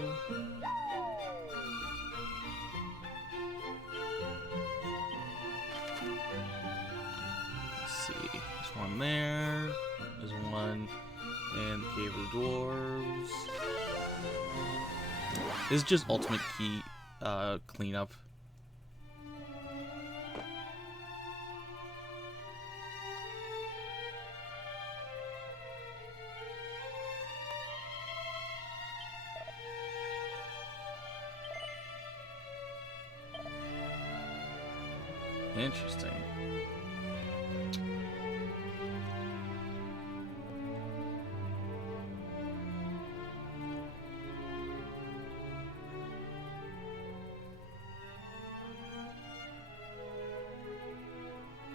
Let's see. There's one there. There's one in the Cave of the Dwarves. This is just ultimate key cleanup. Interesting.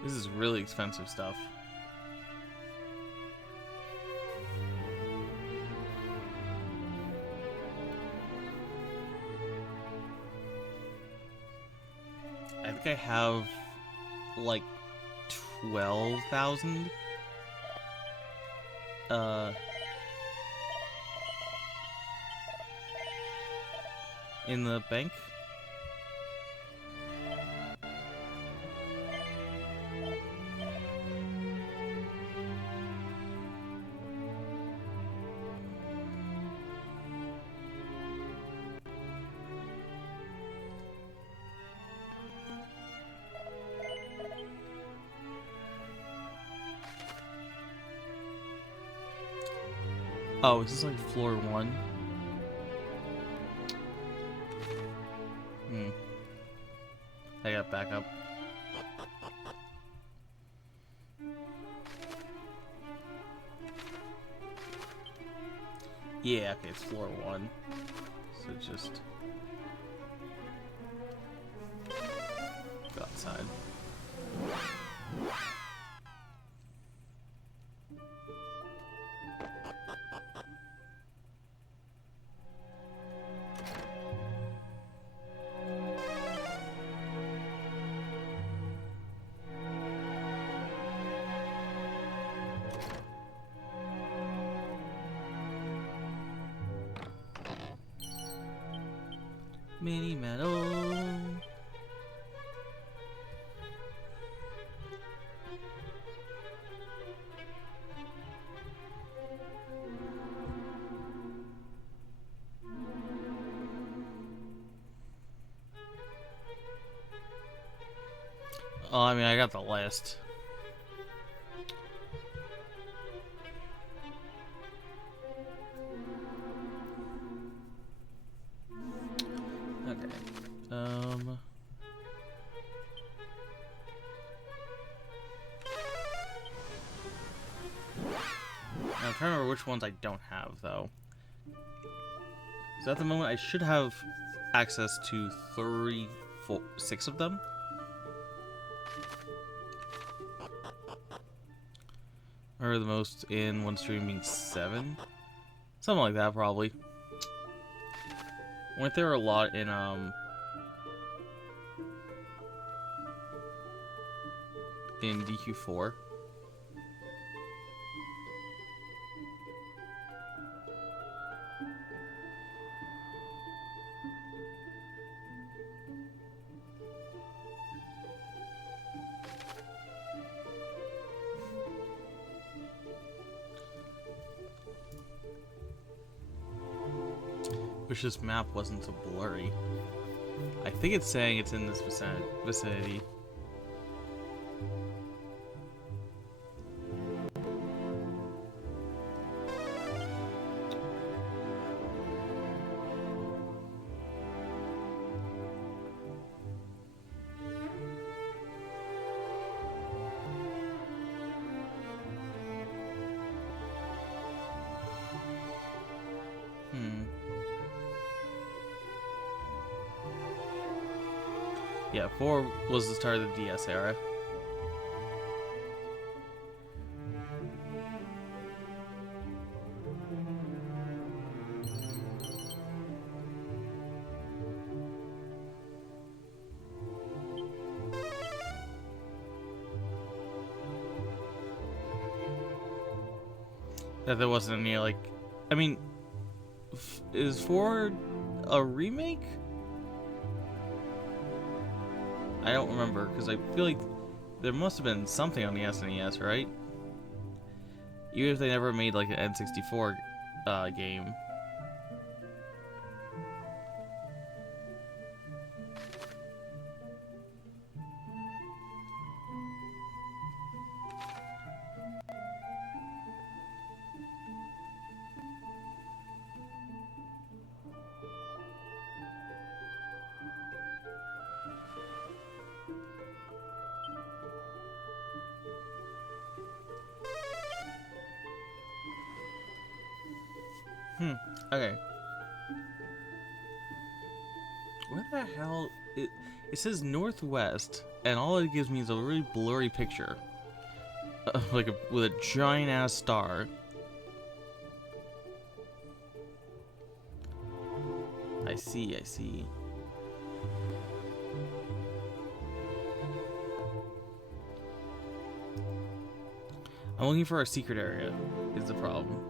This is really expensive stuff. I think I have like 12,000 in the bank. Oh, is this like floor 1? I got backup. Yeah, okay, it's floor 1. So just go outside. Mini meadow. Oh, I mean, I got the list. Okay. Now, I'm trying to remember which ones I don't have, though. So at the moment, I should have access to 3, 4, 6 of them. Or the most in one stream being 7. Something like that, probably. Weren't there a lot in, DQ4? Wish this map wasn't so blurry. I think it's saying it's in this vicinity. Yeah, 4 was the start of the DS era. That there wasn't any, like... I mean... is 4 a remake? I don't remember, because I feel like there must have been something on the SNES, right? Even if they never made, like, an N64 game. Okay. Where the hell... It says northwest, and all it gives me is a really blurry picture. Like with a giant-ass star. I see, I see. I'm looking for a secret area, is the problem.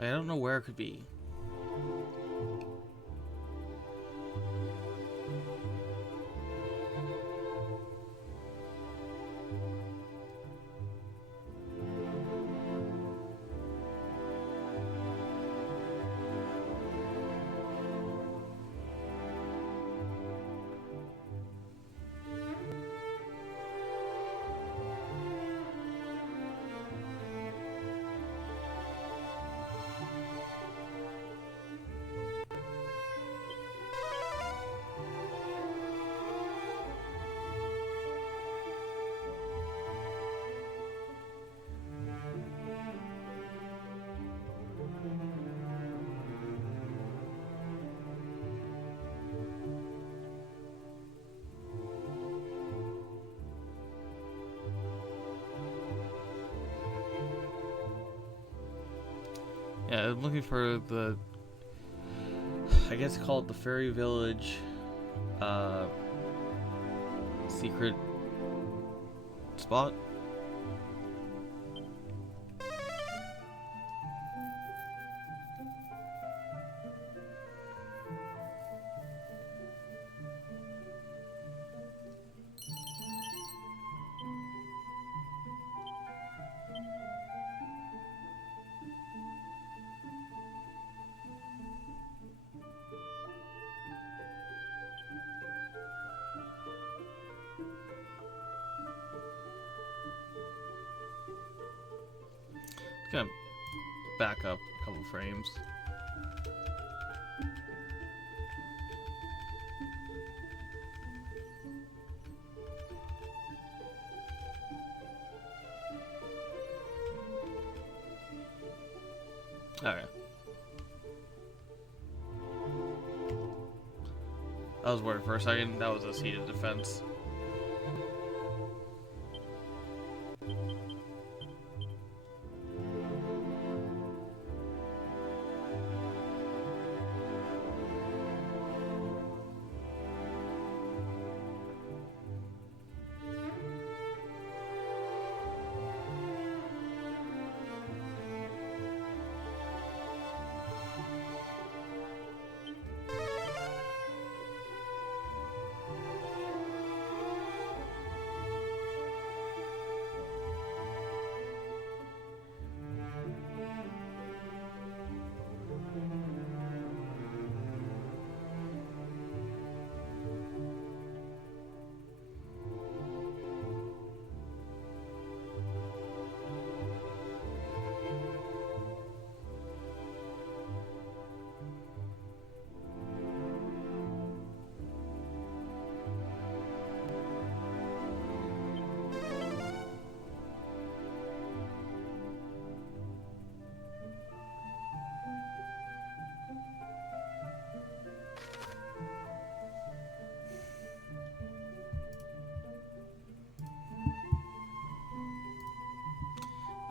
I don't know where it could be. Yeah, I'm looking for the, I guess call it the Fairy Village secret spot. Gonna back up a couple frames. Alright. I was worried for a second. That was a seated defense.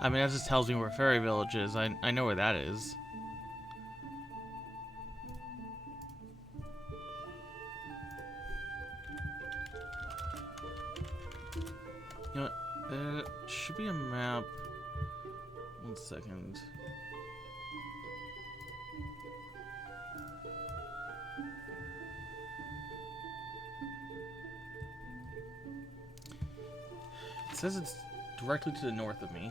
I mean, that just tells me where Fairy Village is. I know where that is. You know what? There should be a map. 1 second. It says it's directly to the north of me.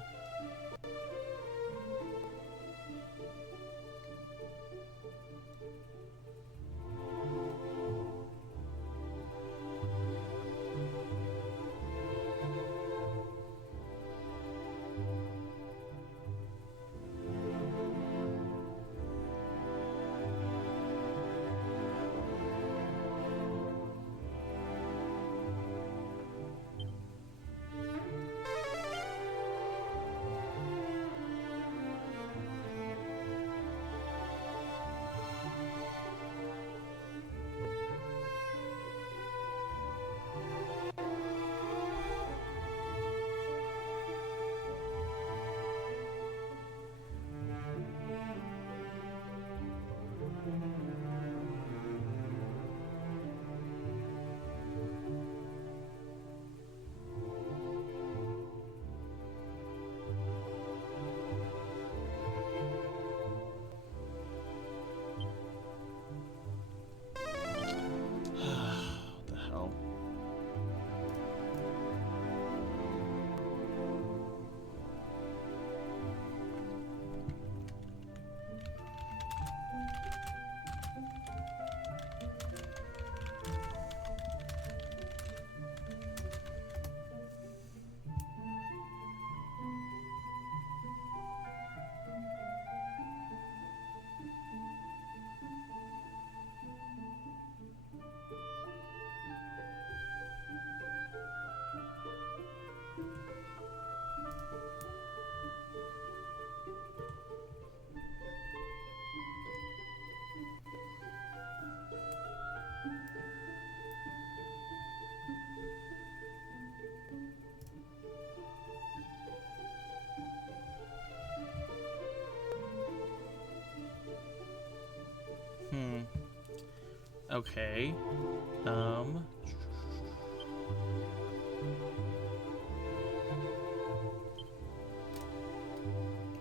Okay.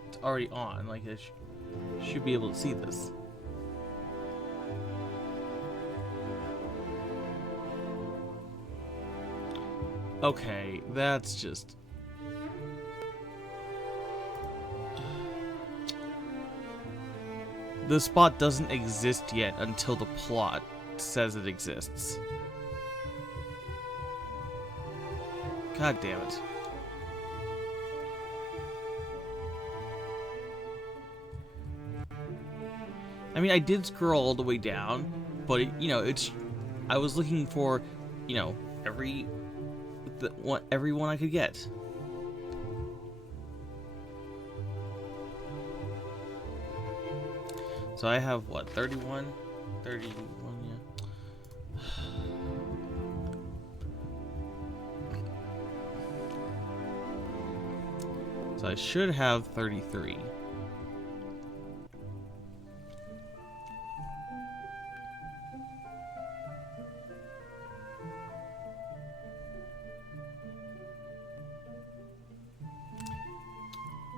It's already on. Like, I should be able to see this. Okay, that's just... The spot doesn't exist yet until the plot says it exists. God damn it. I mean, I did scroll all the way down, but, you know, it's... I was looking for, you know, every one I could get. So I have, what, 31? 31, yeah. So I should have 33.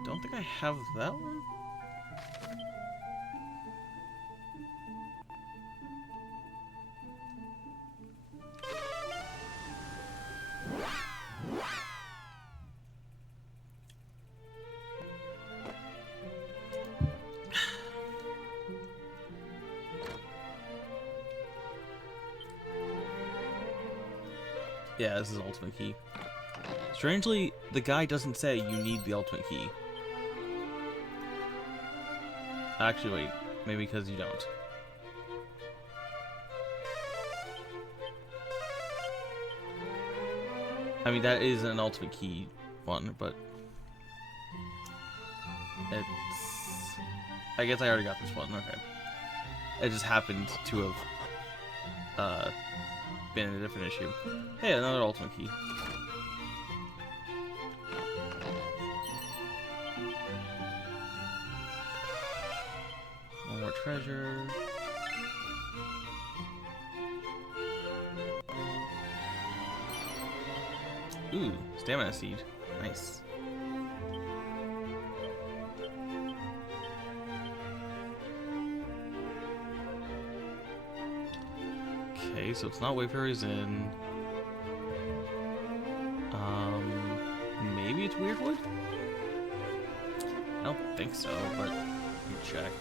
Don't think I have that one. Yeah, this is ultimate key. Strangely, the guy doesn't say you need the ultimate key. Actually, wait. Maybe because you don't. I mean, that is an ultimate key one, but... It's... I guess I already got this one, okay. It just happened to have... been a different issue. Hey, another ultimate key. One more treasure. Ooh, stamina seed. Nice. Okay, so it's not Wayfarer's Inn. Maybe it's Weirdwood? I don't think so, but let me check.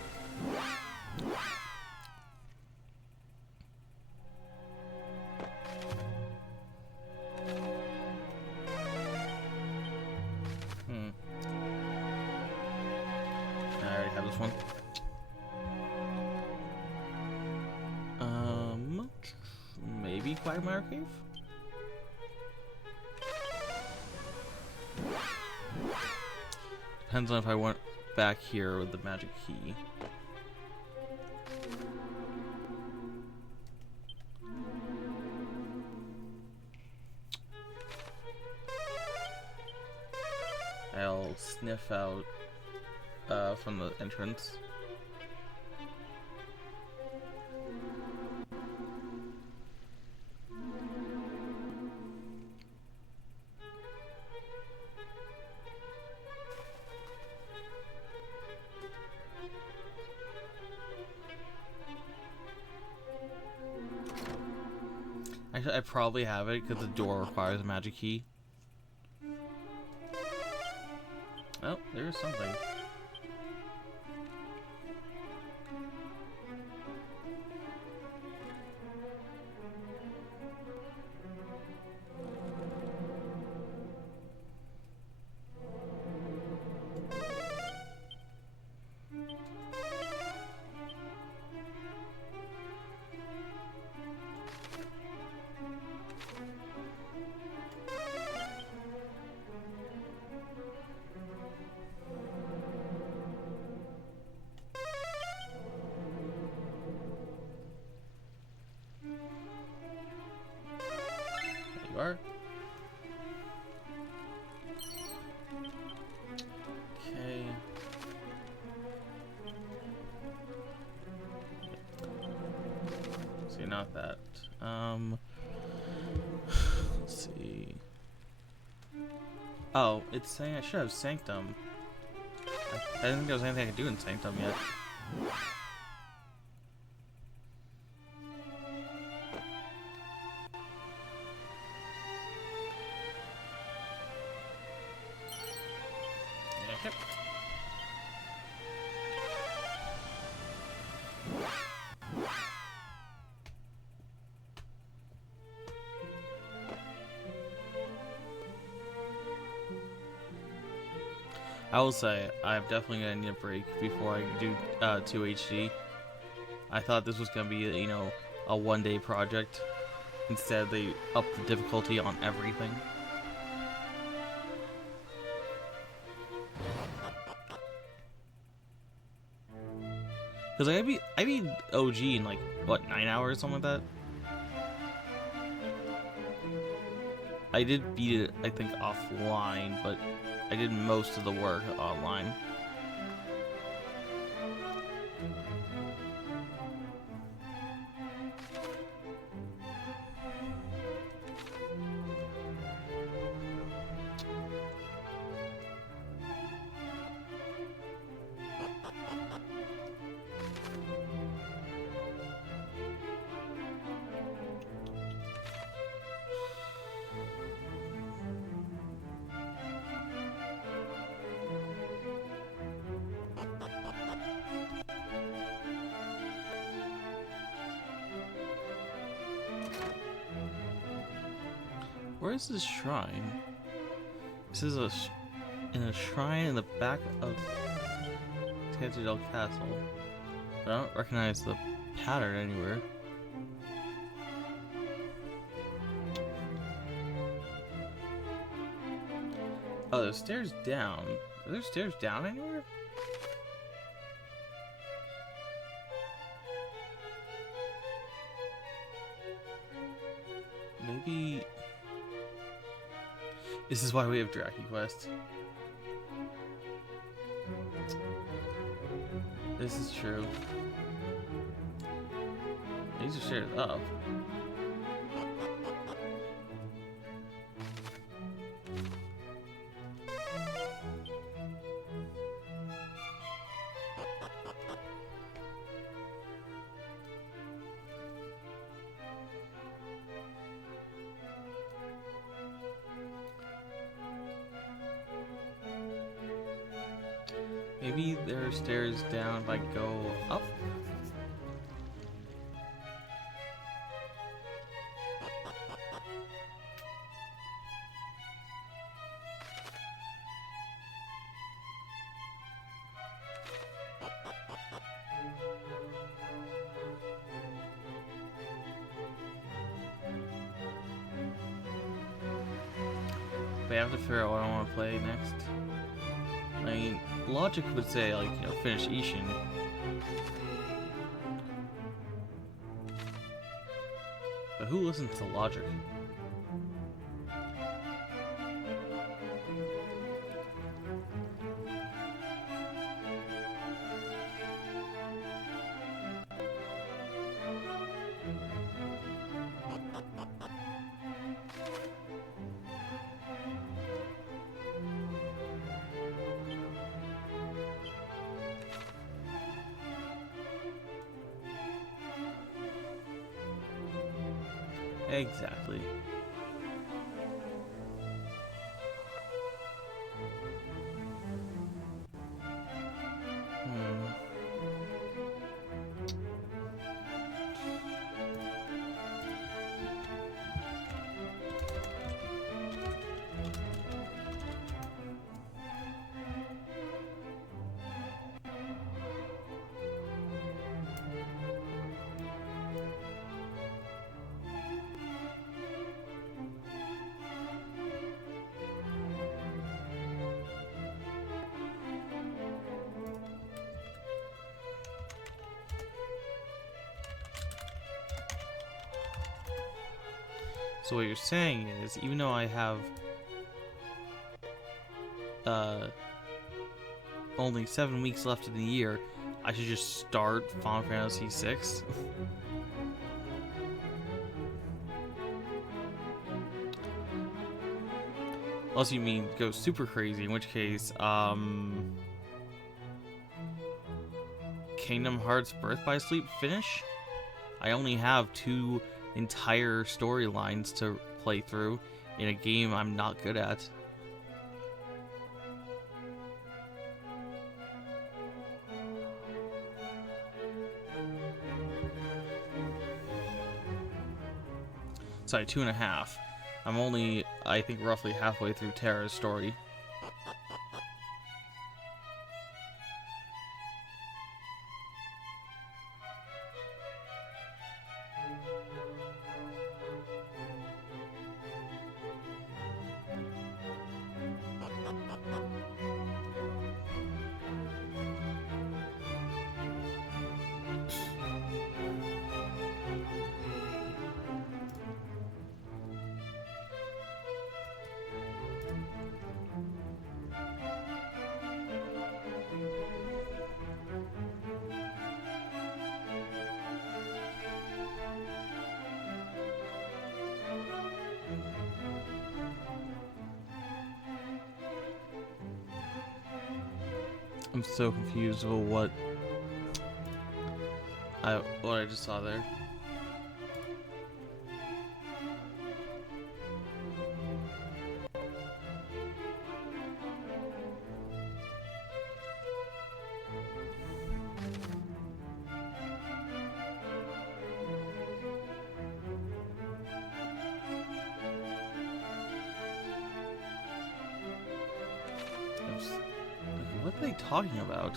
I already have this one. Maybe Quagmire Cave? Depends on if I went back here with the magic key. I'll sniff out from the entrance. I probably have it because the door requires a magic key. Oh, there's something. not that. Let's see. Oh, it's saying I should have Sanctum. I didn't think there was anything I could do in Sanctum yet. Yep. I will say, I'm definitely gonna need a break before I do 2 HD. I thought this was gonna be, you know, a one-day project. Instead, they upped the difficulty on everything. Cause I beat OG in like what, 9 hours, something like that. I did beat it, I think, offline, but I did most of the work online. Where is this shrine? This is in a shrine in the back of Tanzadel Castle. But I don't recognize the pattern anywhere. Oh, there's stairs down. Are there stairs down anywhere? Maybe... This is why we have Draki Quest. This is true. These are stairs up. Maybe there are stairs down if I go up? But I have to figure out what I want to play next. I mean, logic would say, like, you know, finish Ishin. But who listens to logic? Exactly. So what you're saying is, even though I have only 7 weeks left in the year, I should just start Final Fantasy VI? Unless you mean go super crazy, in which case, Kingdom Hearts Birth by Sleep finish? I only have 2 entire storylines to play through in a game I'm not good at. Sorry, 2.5. I'm only, I think, roughly halfway through Terra's story. I'm so confused about what I just saw there. What are they talking about?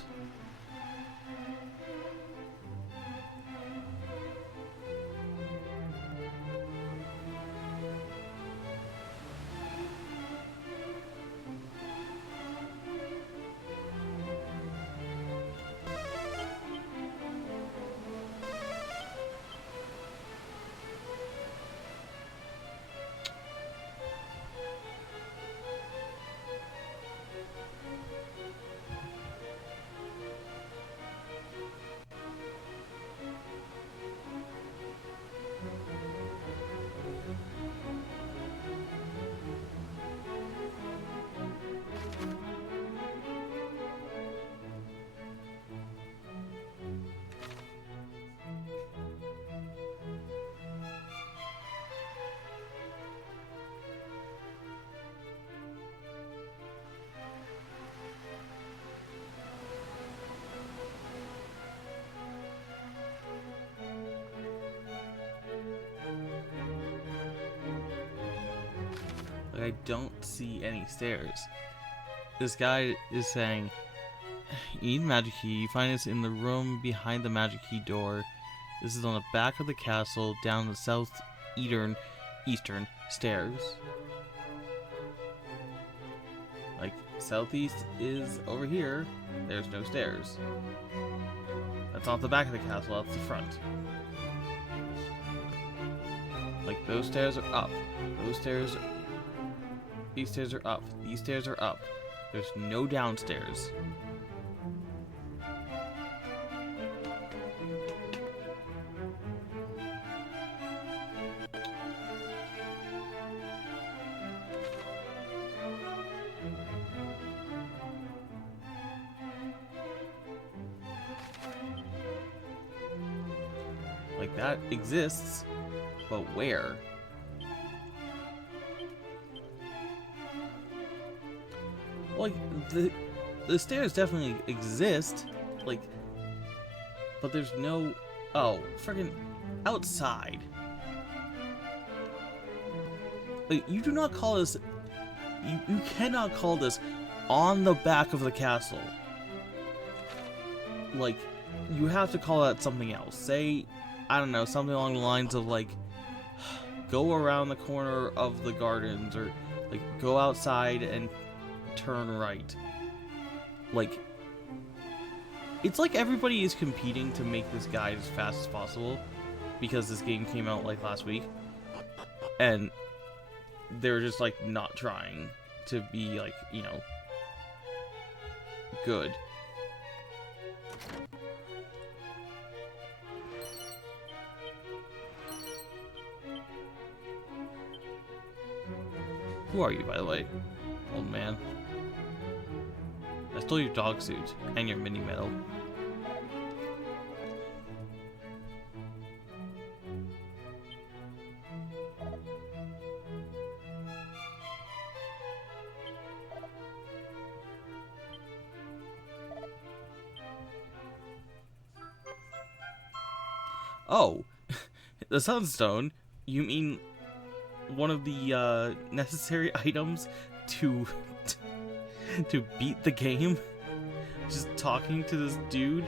Like, I don't see any stairs. This guy is saying, you need a magic key. You find this in the room behind the magic key door. This is on the back of the castle, down the southeastern stairs. Like, southeast is over here. There's no stairs. That's not the back of the castle, that's the front. Like, those stairs are up. Those stairs... These stairs are up. These stairs are up. There's no downstairs. Like, that exists, but where? Like, the stairs definitely exist, like, but there's no... Oh, friggin' outside. Like, you do not call this... You cannot call this on the back of the castle. Like, you have to call that something else. Say, I don't know, something along the lines of, like, go around the corner of the gardens, or, like, go outside and turn right. Like, it's like everybody is competing to make this guide as fast as possible because this game came out like last week, and they're just like not trying to be like, you know, good. Who are you, by the way? stole your dog suit and your mini medal. Oh, the Sunstone? You mean one of the necessary items to to beat the game? Just talking to this dude?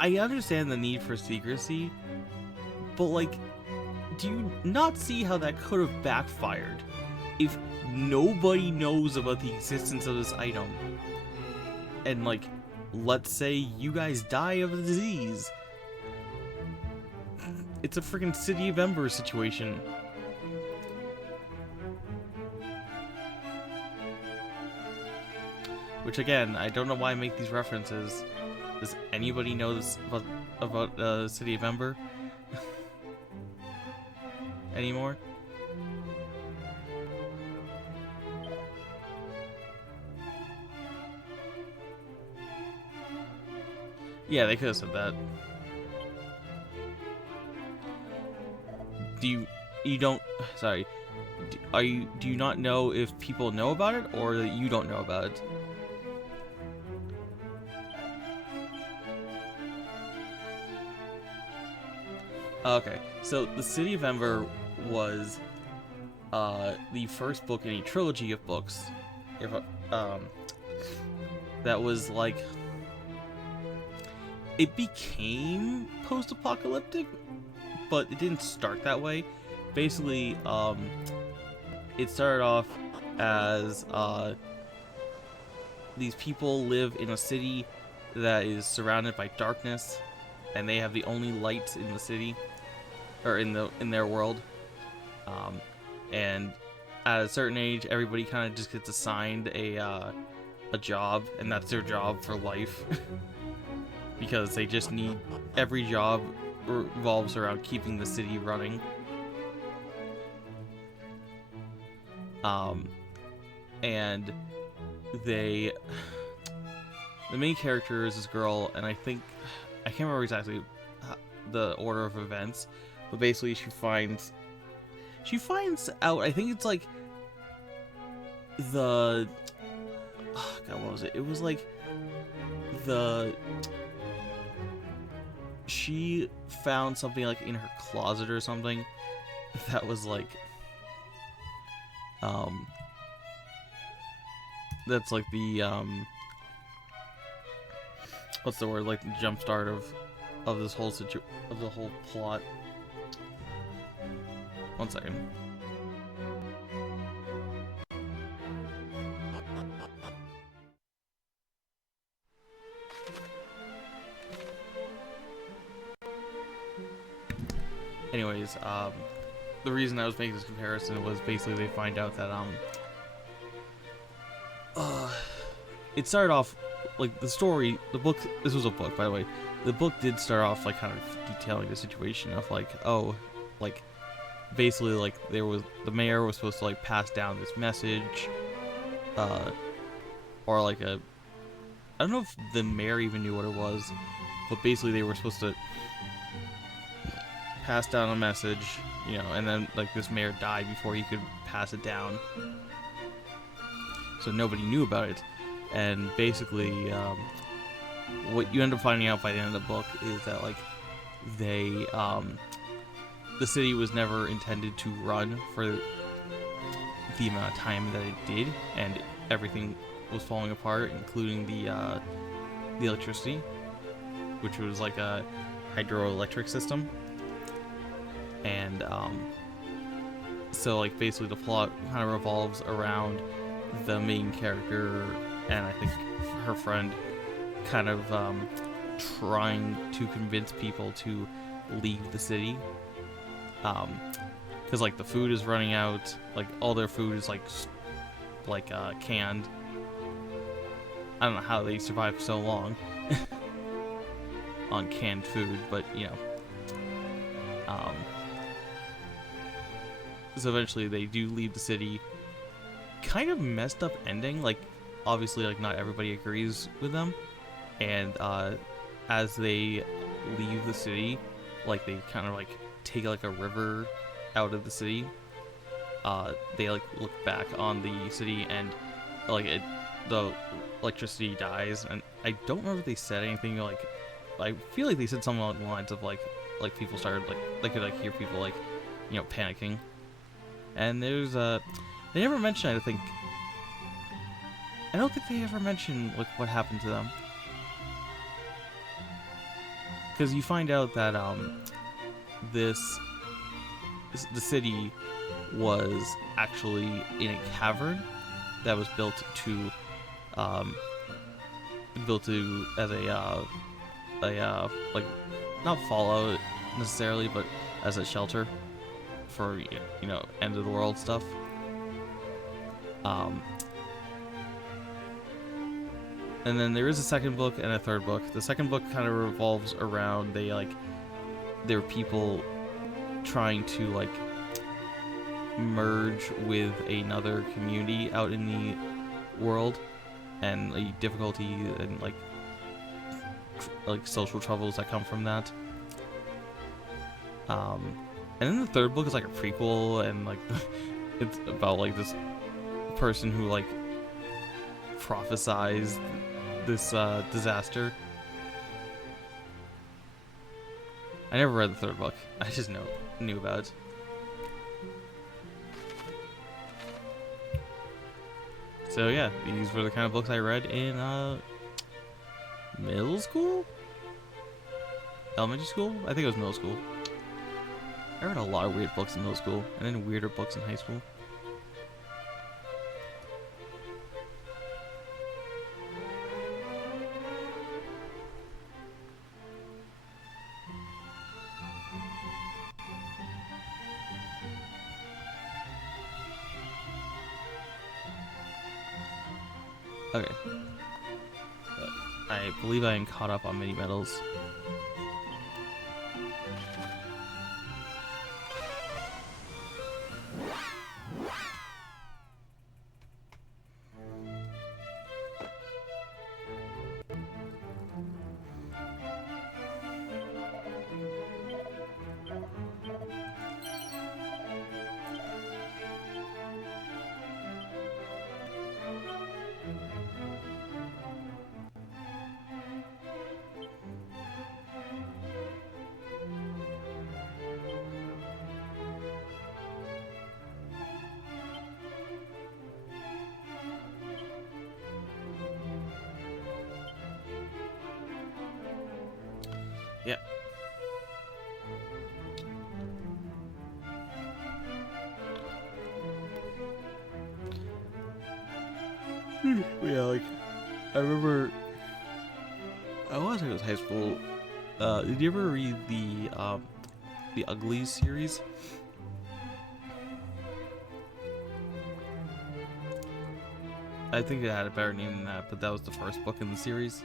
I understand the need for secrecy, but like, do you not see how that could have backfired if nobody knows about the existence of this item? And like, let's say you guys die of a disease. It's a freaking City of Ember situation. Which again, I don't know why I make these references. Does anybody know this about City of Ember anymore? Yeah, they could have said that. Do you not know if people know about it, or that you don't know about it? Okay, so the City of Ember was the first book in a trilogy of books. That was like, it became post-apocalyptic, but it didn't start that way. Basically, it started off as these people live in a city that is surrounded by darkness, and they have the only lights in the city, or in their world. And at a certain age, everybody kind of just gets assigned a job, and that's their job for life. Because they just need, every job revolves around keeping the city running. And the main character is this girl, and I can't remember exactly the order of events, but basically she finds out, I think it's like God, what was it? It was like she found something like in her closet or something that was like that's like the what's the word, like the jump start of this whole of the whole plot. One second. Anyways, the reason I was making this comparison was basically they find out that it started off like the story, the book. This was a book, by the way. The book did start off like kind of detailing the situation of like, oh, like basically like there was, the mayor was supposed to like pass down this message, or like I don't know if the mayor even knew what it was, but basically they were supposed to pass down a message, you know, and then like this mayor died before he could pass it down, so nobody knew about it. And basically what you end up finding out by the end of the book is that like they the city was never intended to run for the amount of time that it did, and everything was falling apart, including the electricity, which was like a hydroelectric system. And so like basically the plot kind of revolves around the main character and I think her friend kind of trying to convince people to leave the city, because like the food is running out, like all their food is like like canned. I don't know how they survived so long on canned food, but you know. So eventually they do leave the city. Kind of messed up ending. Like, obviously, like not everybody agrees with them, and as they leave the city, like they kind of like take like a river out of the city. They like look back on the city and like the electricity dies, and I don't remember if they said anything like. I feel like they said something along the lines of like people started like they could like hear people like, you know, panicking. And there's they never mentioned, I don't think they ever mentioned like what happened to them. Because you find out that the city was actually in a cavern that was built as a like not fallout necessarily, but as a shelter for, you know, end of the world stuff. And then there is a second book and a third book. The second book kind of revolves around there are people trying to like merge with another community out in the world, and the difficulty and like social troubles that come from that. And then the third book is like a prequel, and like it's about like this person who like prophesized this disaster. I never read the third book. I just knew about it. So yeah, these were the kind of books I read in middle school? Elementary school? I think it was middle school. I read a lot of weird books in middle school, and then weirder books in high school. Okay. I believe I am caught up on mini medals. Yeah. Yeah, like, I remember, I want to say it was high school. Did you ever read the Uglies series? I think it had a better name than that, but that was the first book in the series.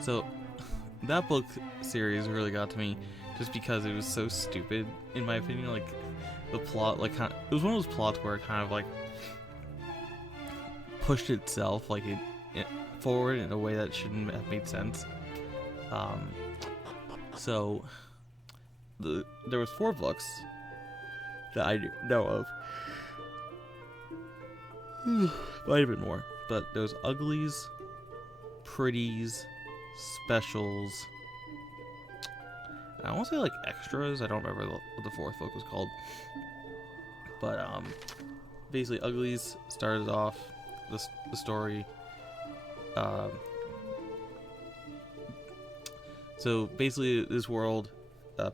So, that book series really got to me just because it was so stupid, in my opinion. Like, the plot, like, it was one of those plots where it kind of, like, pushed itself, like, it forward in a way that shouldn't have made sense. So, there was 4 books that I know of. Might have been more, but there was Uglies, Pretties, Specials, I want to say like Extras. I don't remember what the 4th book was called, but basically Uglies started off the story So basically, this world,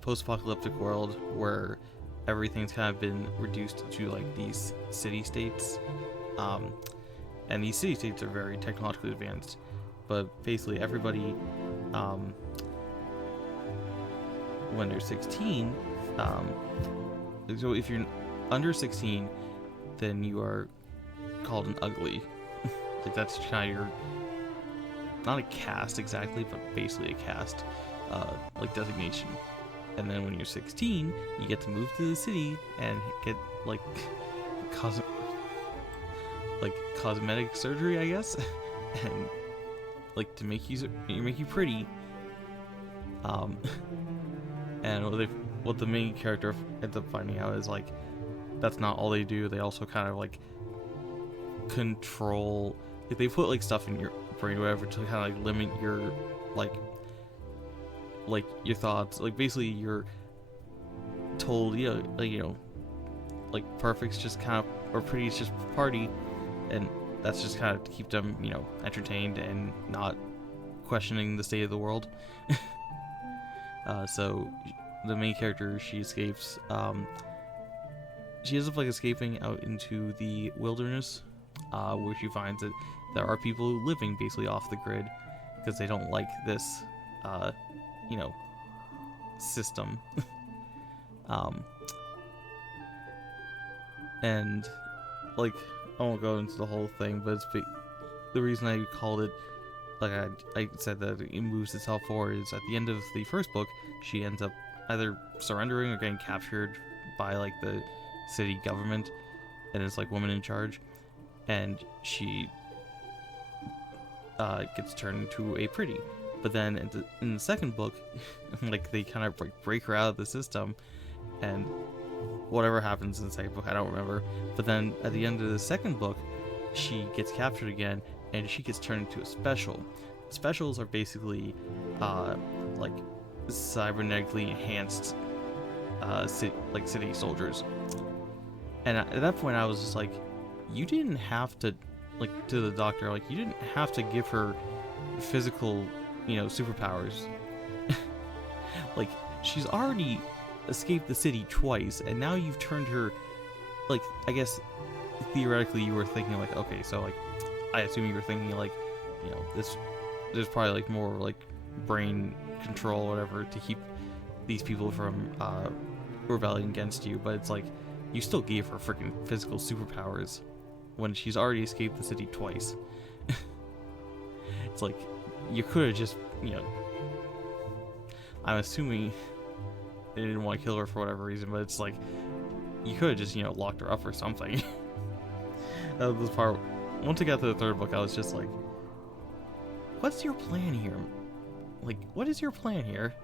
post-apocalyptic world, where everything's kind of been reduced to like these city-states, and these city-states are very technologically advanced. But basically, everybody, when they're 16, so if you're under 16, then you are called an ugly. Like that's kind of your, not a caste exactly, but basically a caste, like designation. And then when you're 16, you get to move to the city and get like cosmetic surgery, I guess, and like to make you pretty. And what the main character ends up finding out is like that's not all they do. They also kind of like control, like they put like stuff in your brain or whatever to kind of like limit your like your thoughts. Like basically you're told, like perfect's just kind of, or pretty's just party, and that's just kind of to keep them, entertained and not questioning the state of the world. So the main character, she escapes. She ends up like escaping out into the wilderness, where she finds that there are people living basically off the grid because they don't like this, system. And like I won't go into the whole thing, but the reason I called it, like I said that it moves itself forward, is at the end of the first book, she ends up either surrendering or getting captured by like the city government, and it's like woman in charge, and she gets turned into a pretty. But then in the second book, like they kind of like break her out of the system, and whatever happens in the second book, I don't remember. But then at the end of the second book, she gets captured again, and she gets turned into a special. Specials are basically like cybernetically enhanced city soldiers. And at that point, I was just like, you didn't have to, like, to the doctor, like, you didn't have to give her physical, superpowers. Like, she's already escaped the city twice, and now you've turned her, like, I guess theoretically you were thinking like, okay, so like I assume you were thinking like, there's probably like more like brain control or whatever to keep these people from rebelling against you, but it's like you still gave her freaking physical superpowers when she's already escaped the city twice. It's like you could have just, I'm assuming they didn't want to kill her for whatever reason, but it's like you could have just, locked her up or something. This part, once I got to the third book, I was just like, what's your plan here? Like, what is your plan here?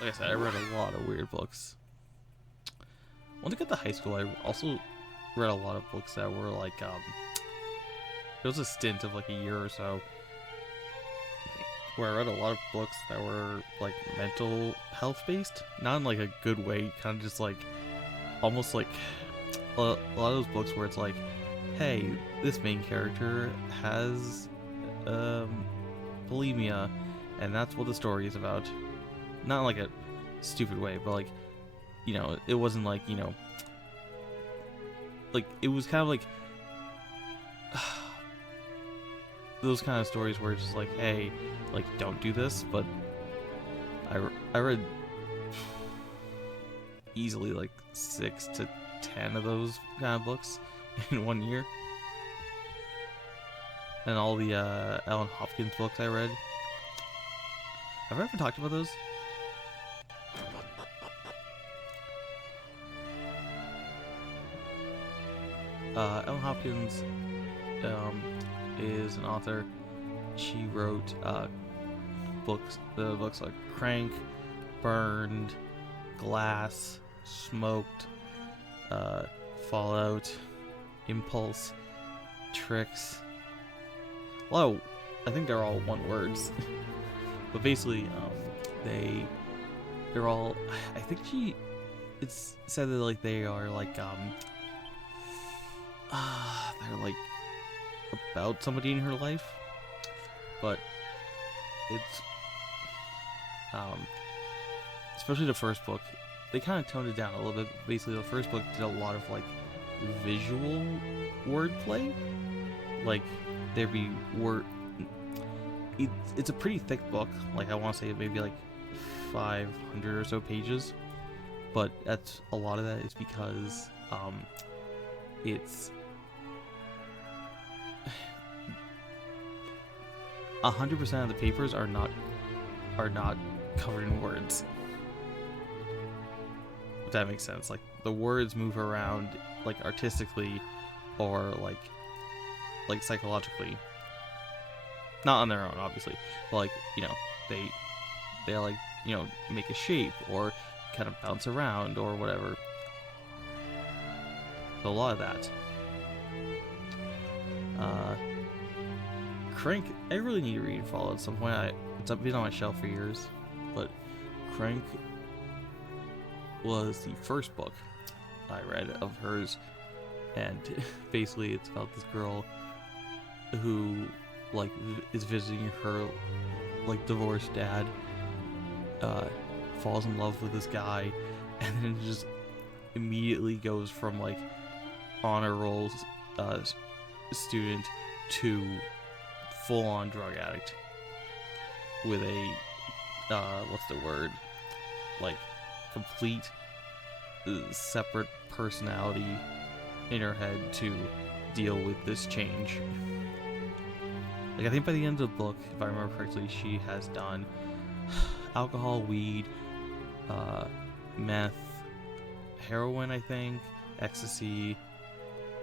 Like I said, I read a lot of weird books. Once I got to high school, I also read a lot of books that were like, there was a stint of like a year or so where I read a lot of books that were like mental health based, not in like a good way, kind of just like almost like a lot of those books where it's like, hey, this main character has bulimia, and that's what the story is about. Not in like a stupid way, but like, it wasn't like, like it was kind of like those kind of stories where it's just like, hey, like, don't do this. But I read easily like 6 to 10 of those kind of books in 1 year, and all the Ellen Hopkins books I read. Have I ever talked about those? Ellen Hopkins is an author. She wrote books like Crank, Burned, Glass, Smoked, Fallout, Impulse, Tricks. I think they're all one words. But basically, they're all, I think she it's said that like they are like they're like about somebody in her life, but it's especially the first book, they kind of toned it down a little bit. Basically, the first book did a lot of like visual wordplay, like there'd be word. It's a pretty thick book. Like I want to say maybe like 500 or so pages, but that's a lot of that is because it's 100% of the papers are not covered in words. If that makes sense. Like the words move around like artistically or like psychologically. Not on their own, obviously, but like, you know, they like, you know, make a shape or kind of bounce around or whatever. So a lot of that. Crank, I really need to read Fall at some point. It's been on my shelf for years, but Crank was the first book I read of hers, and basically it's about this girl who like is visiting her like divorced dad, falls in love with this guy, and then just immediately goes from like honor roll student to full-on drug addict with a what's the word, like complete separate personality in her head to deal with this change. Like I think by the end of the book, if I remember correctly, she has done alcohol, weed, meth, heroin, I think, ecstasy,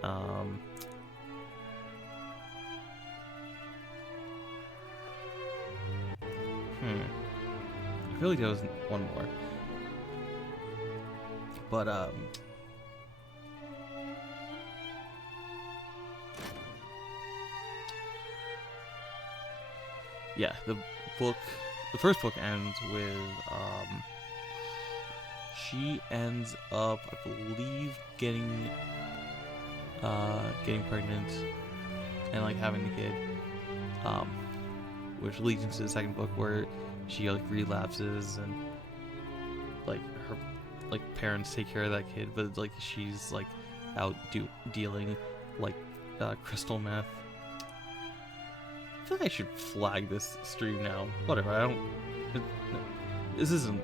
I feel like there was one more. But yeah, the first book ends with she ends up, I believe, getting pregnant and like having a kid, which leads into the second book where she like relapses and like her like parents take care of that kid, but like she's like out dealing like crystal meth. I feel like I should flag this stream now. Whatever, this isn't,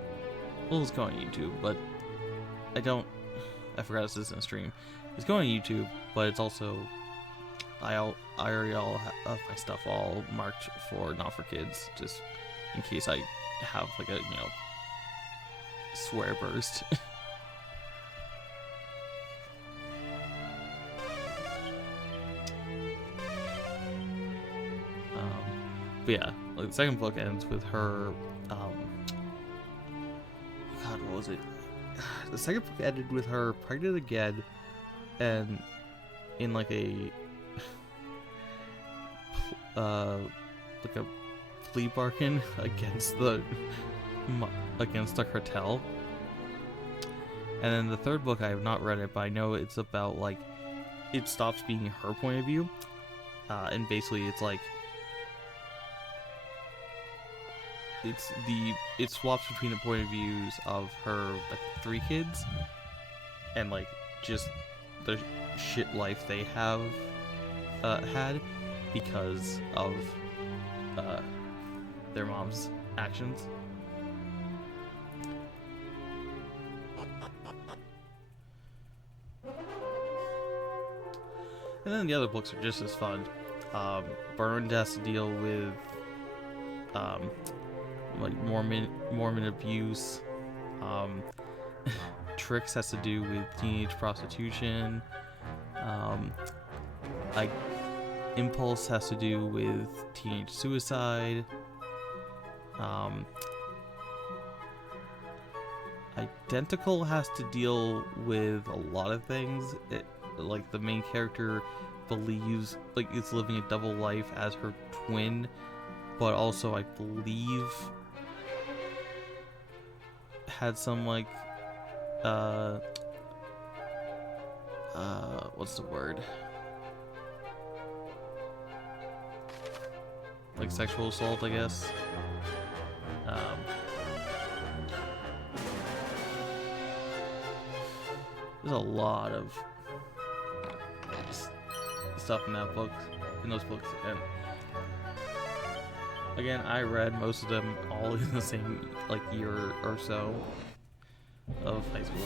well, it's going on YouTube, but I forgot this isn't a stream. It's going on YouTube, but it's also, I already all have my stuff all marked for not for kids, just in case I have like a, you know, swear burst. But yeah, like the second book ends with her, God, what was it? The second book ended with her pregnant again, and in like a, like a plea bargain against the cartel. And then the third book, I have not read it, but I know it's about like, it stops being her point of view, and basically it's like, it swaps between the point of views of her like 3 kids and like just the shit life they have had because of their mom's actions. And then the other books are just as fun. Burned has to deal with like Mormon abuse. Tricks has to do with teenage prostitution. Like Impulse has to do with teenage suicide. Identical has to deal with a lot of things. Like the main character believes like is living a double life as her twin, but also I believe had some like what's the word? Like sexual assault, I guess. There's a lot of stuff in that book, in those books, and again, I read most of them all in the same like year or so of high school.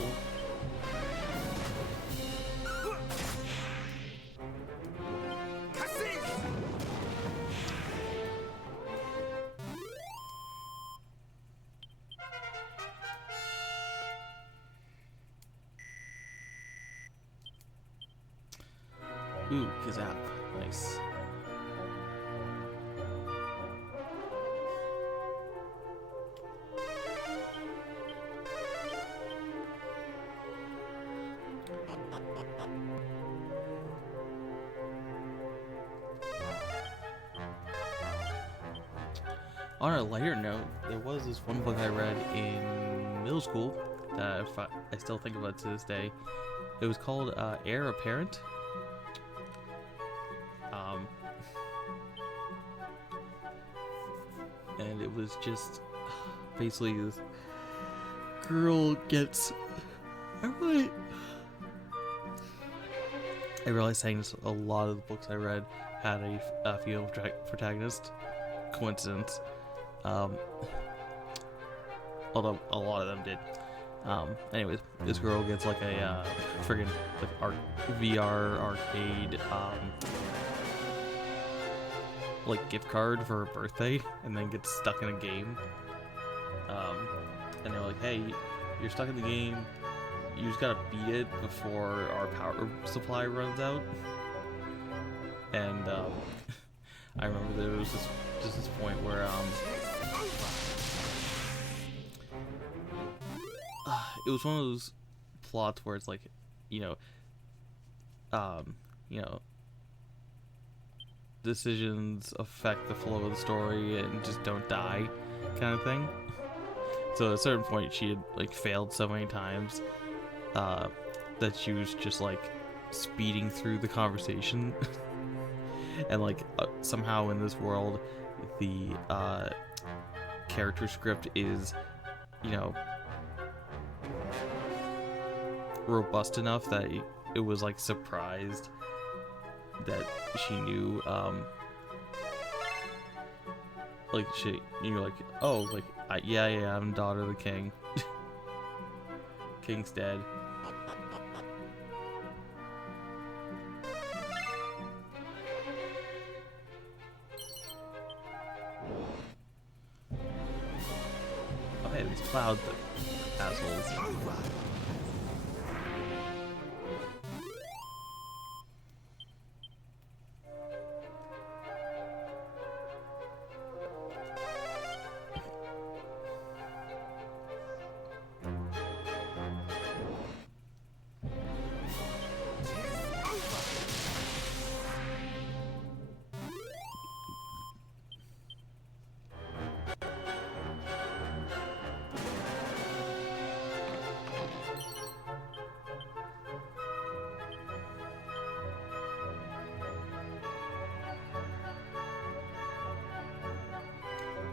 Ooh, Kazap. Nice. On a lighter note, there was this one book I read in middle school that I still think about to this day. It was called Heir Apparent. And it was just basically this girl gets. I realized saying this, a lot of the books I read had a female protagonist. Coincidence. Although a lot of them did. Anyways, this girl gets like a friggin' like VR arcade like gift card for her birthday, and then gets stuck in a game. And they're like, "Hey, you're stuck in the game. You just gotta beat it before our power supply runs out." And I remember there was this point where it was one of those plots where it's like, you know, decisions affect the flow of the story and just don't die, kind of thing. So at a certain point, she had like failed so many times that she was just like speeding through the conversation. And like somehow in this world, the character script is, you know, robust enough that it was like surprised that she knew, like you're like, oh, like yeah, I'm daughter of the king. King's dead. Oh hey, these cloud assholes.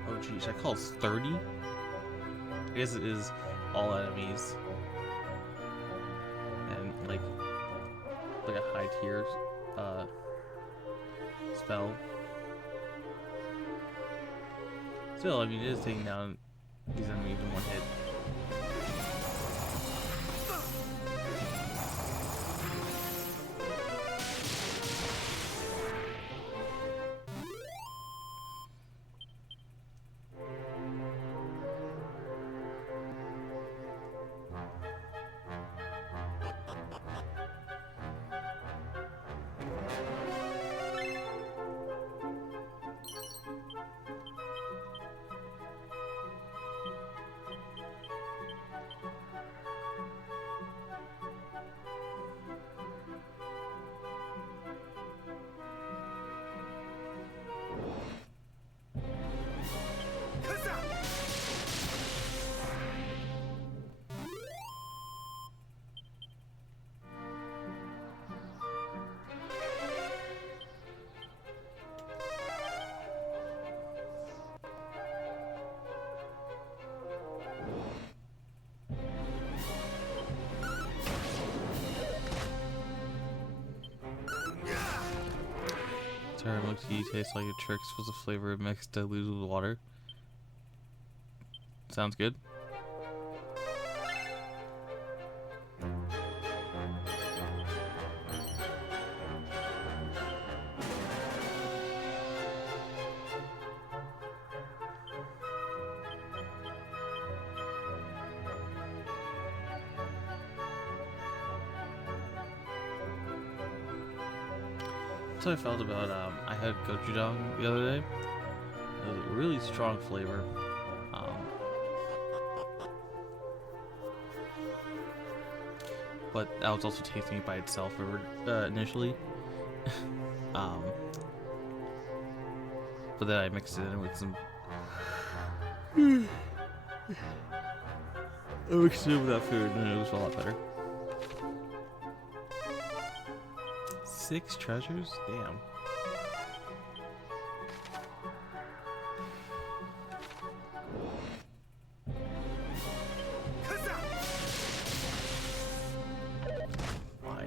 Oh geez, I call it 30? I guess it is all enemies. And like a high tier spell. Still, I mean, it is taking down these enemies in one hit. Ceramic tea tastes like a Trix was a flavor mixed diluted with water. Sounds good. That's what I felt about I had gochujang the other day. It was a really strong flavor. But I was also tasting it by itself initially. But then I mixed it in with some. I mixed it in with that food and it was a lot better. 6 treasures? Damn. Why?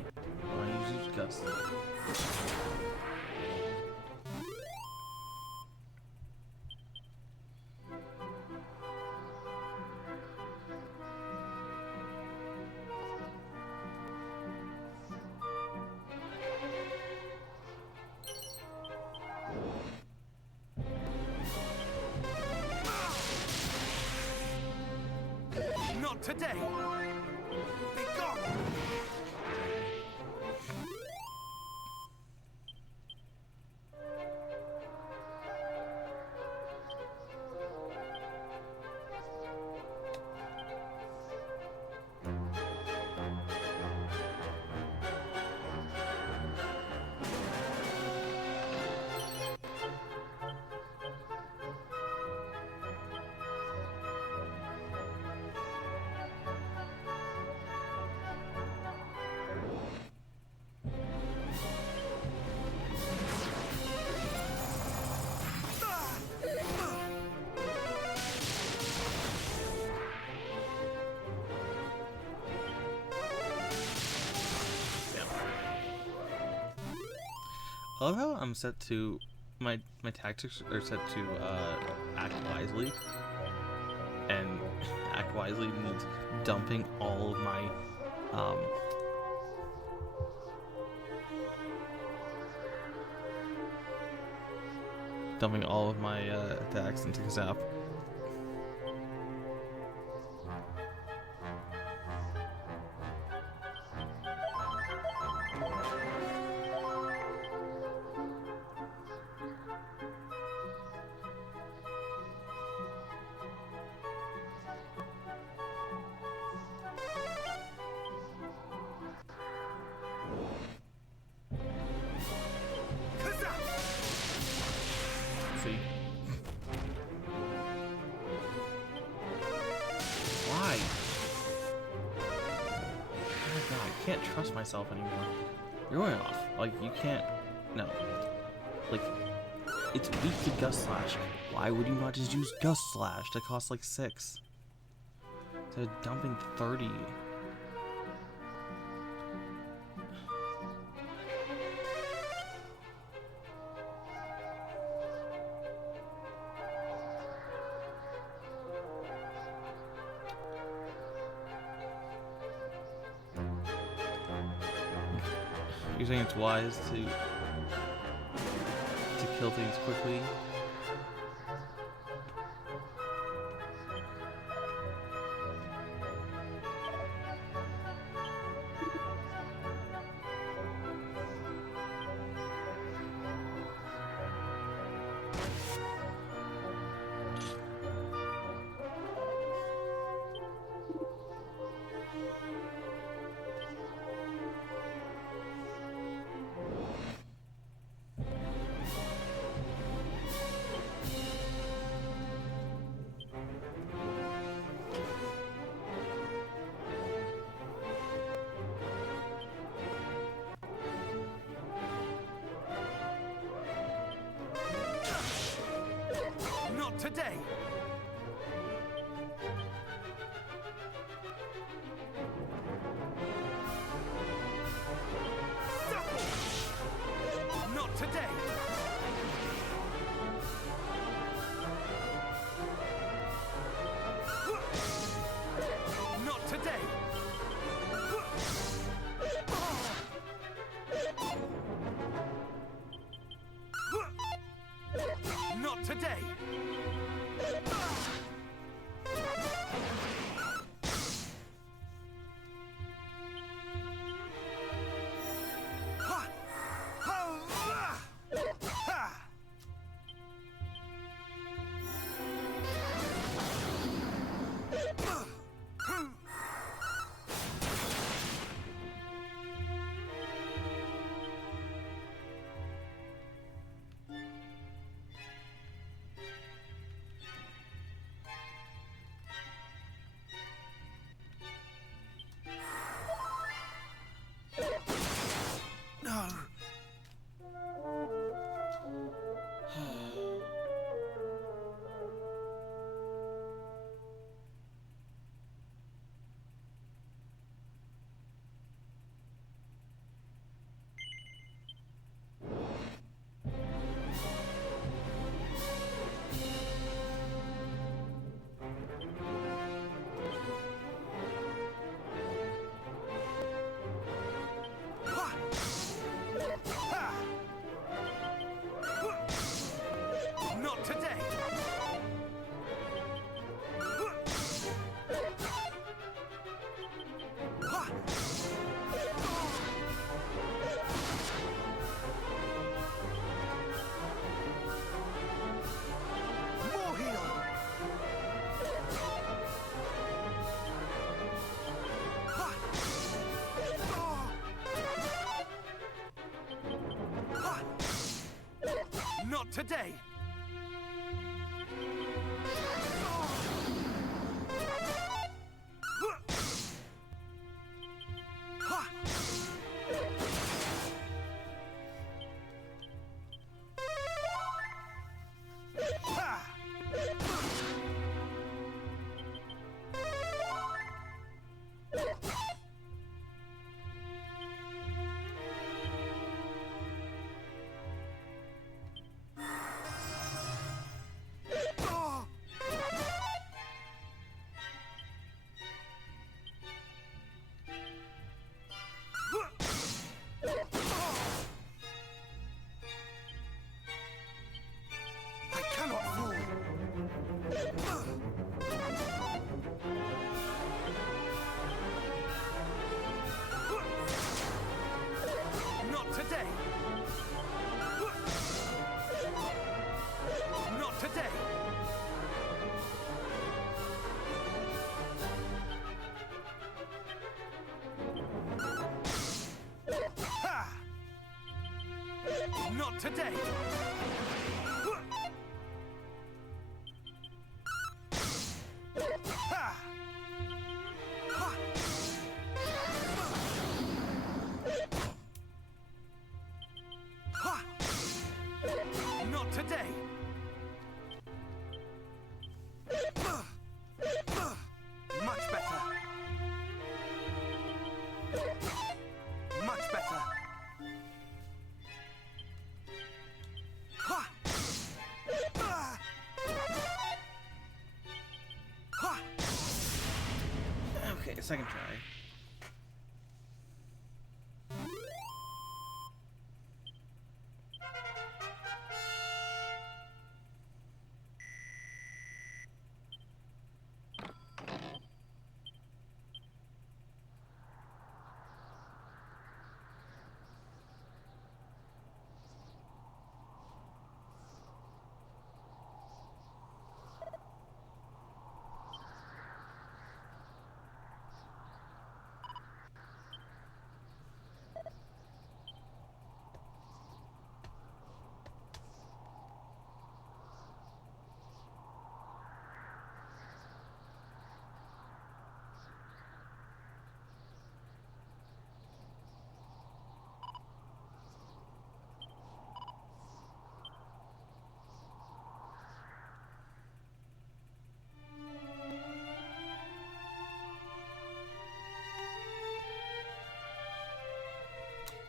Why use Gust? Not today! Be gone! I love how I'm set to my tactics are set to act wisely, and act wisely means dumping all of my attacks into Kazap. See? Why? Oh my god, I can't trust myself anymore. You're going off. Like, you can't. No. Like, it's weak to Gust Slash. Why would you not just use Gust Slash that costs like 6? Instead of dumping 30. You're saying it's wise to kill things quickly? Not today! Supple! Not today! today! Not today! Not today! Ha! Not today! Ha! Ha! Ha! Not today! Much better! Much better! Ha! Ha! Okay, second try.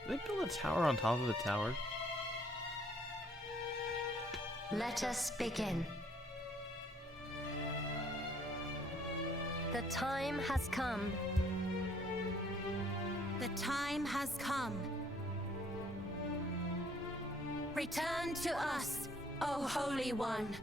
Did they build a tower on top of a tower? Let us begin. The time has come. The time has come. Return to us, O Holy One.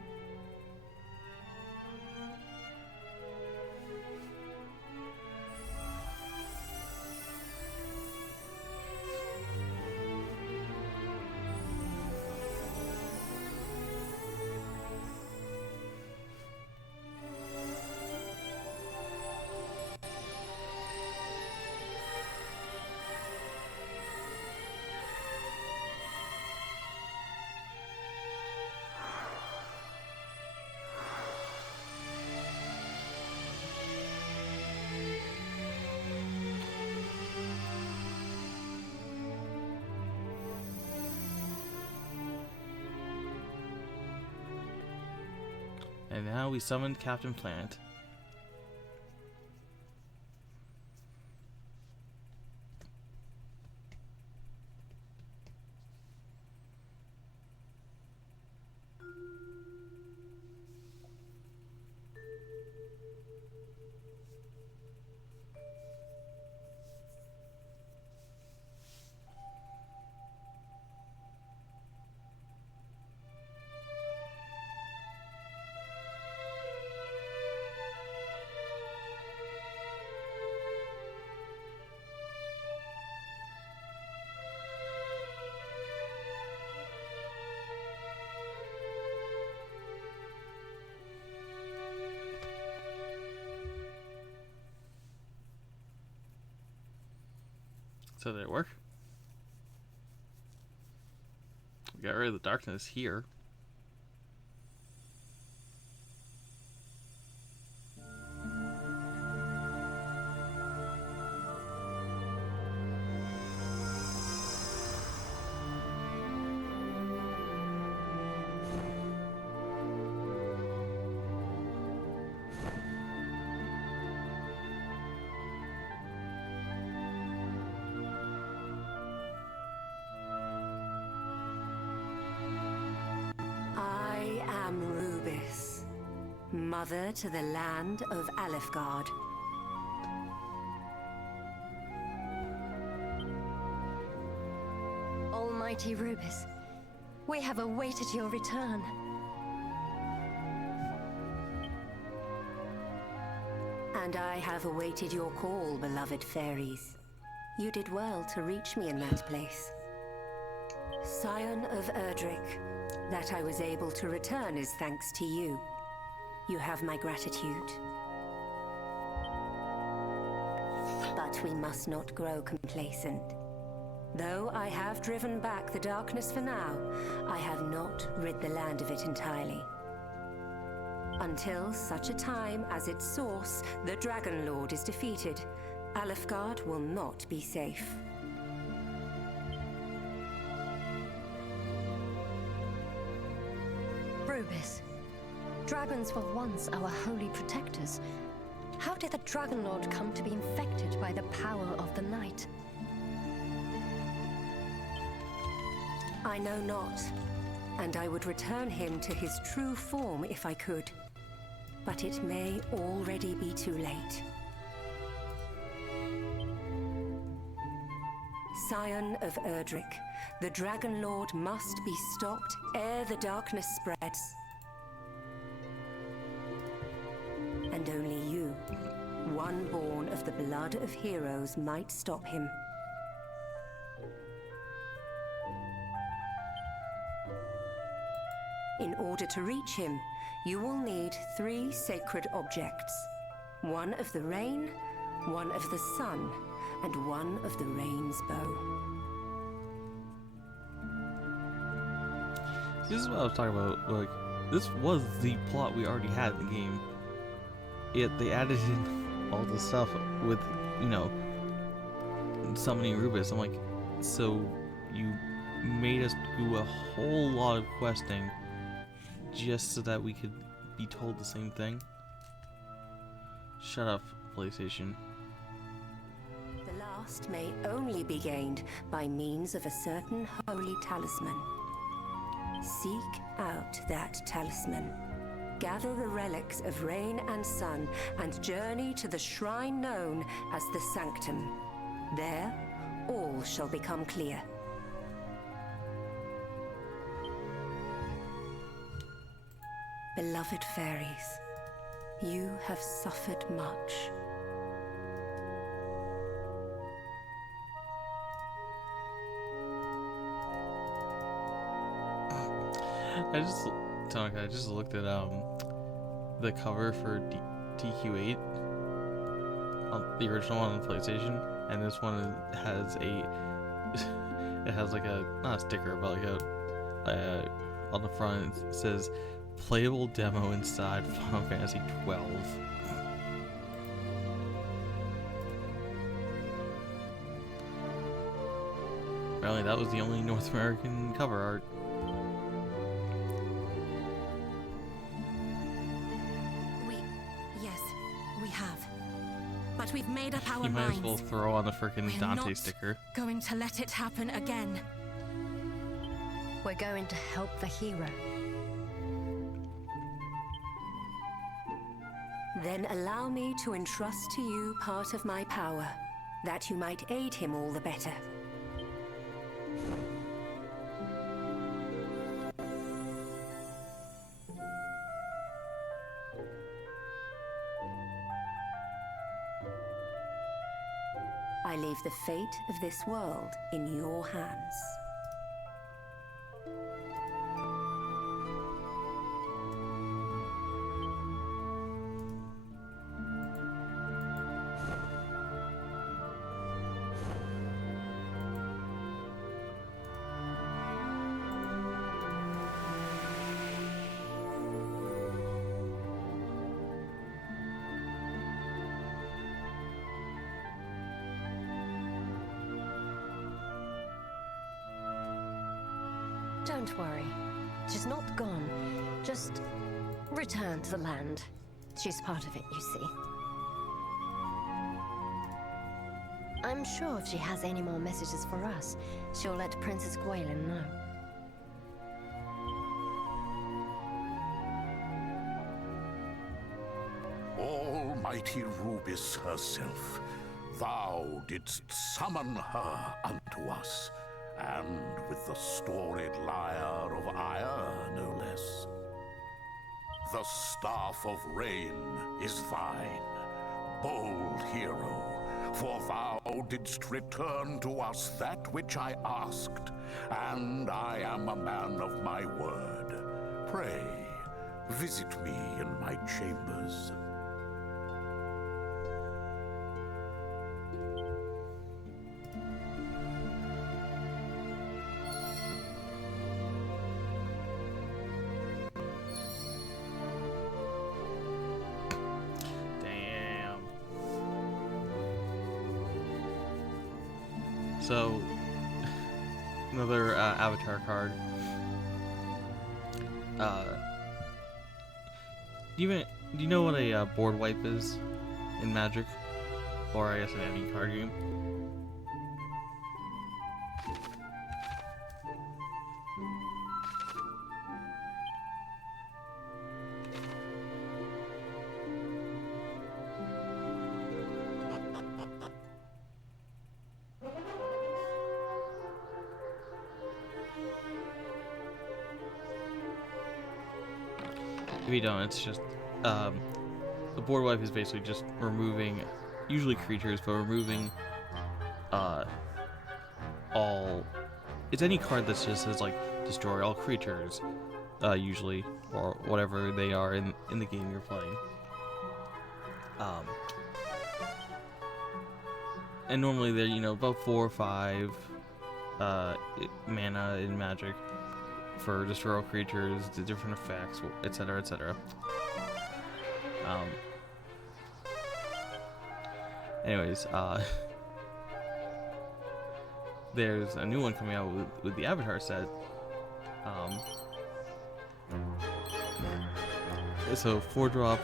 And now we summoned Captain Planet. So did it work? We got rid of the darkness here. mother to the land of Alefgard. Almighty Rubis, we have awaited your return. And I have awaited your call, beloved fairies. You did well to reach me in that place. Scion of Erdrick, that I was able to return is thanks to you. You have my gratitude. But we must not grow complacent. Though I have driven back the darkness for now, I have not rid the land of it entirely. Until such a time as its source, the Dragon Lord, is defeated, Alefgard will not be safe. Rubis, dragons were once our holy protectors. How did the Dragon Lord come to be infected by the power of the night? I know not, and I would return him to his true form if I could. But it may already be too late. Scion of Erdrick, the Dragon Lord must be stopped ere the darkness spreads. And only you, one born of the blood of heroes, might stop him. In order to reach him, you will need 3 sacred objects. One of the rain, one of the sun, and one of the rain's bow. This is what I was talking about. Like, this was the plot we already had in the game. Yet they added in all the stuff with, you know, summoning Rubis. I'm like, so you made us do a whole lot of questing just so that we could be told the same thing? Shut up, PlayStation. The last may only be gained by means of a certain holy talisman. Seek out that talisman. Gather the relics of rain and sun and journey to the shrine known as the Sanctum. There, all shall become clear. Beloved fairies, you have suffered much. I just looked at the cover for TQ8 on the original one on PlayStation, and this one has it has like a, not a sticker, but like a on the front it says playable demo inside Final Fantasy 12. Apparently that was the only North American cover art. Yes, we have. But we've made up our You might minds. as well throw on the frickin' We're Dante not sticker. going to let it happen again. We're going to help the hero. Then allow me to entrust to you part of my power, that you might aid him all the better. I leave the fate of this world in your hands. Don't worry. She's not gone. Just return to the land. She's part of it, you see. I'm sure if she has any more messages for us, she'll let Princess Gwaelin know. mighty Rubis herself. Thou didst summon her unto us, and with the storied lyre of ire, no less. The Staff of Rain is thine, bold hero, for thou didst return to us that which I asked, and I am a man of my word. Pray, visit me in my chambers. Damn. So, another avatar card. Do you know what a board wipe is in Magic, or I guess in any card game? If you don't, it's just the board wipe is basically just removing, usually creatures, but removing all. It's any card that just says like destroy all creatures, usually, or whatever they are in the game you're playing. And normally they're about 4 or 5 mana in Magic for destroy all creatures, the different effects, etc., etc. Anyways, there's a new one coming out with the Avatar set. So 4-drop.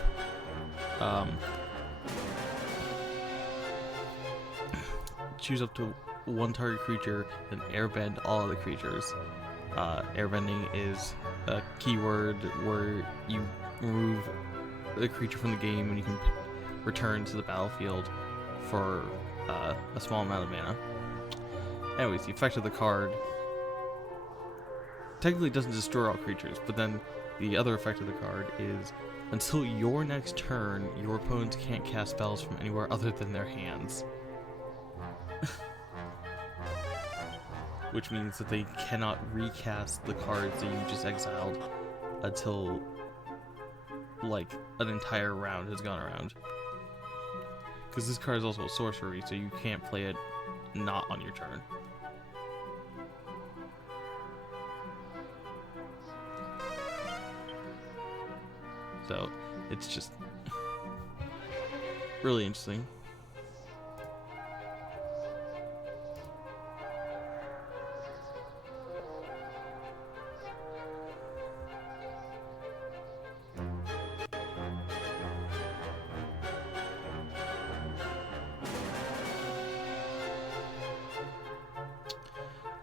Choose up to 1 target creature, then airbend all other creatures. Airbending is a keyword where you remove the creature from the game and you can return to the battlefield for a small amount of mana. Anyways, the effect of the card technically doesn't destroy all creatures, but then the other effect of the card is until your next turn, your opponents can't cast spells from anywhere other than their hands. Which means that they cannot recast the cards that you just exiled until, like, an entire round has gone around. Because this card is also a sorcery, so you can't play it not on your turn. So, it's just really interesting.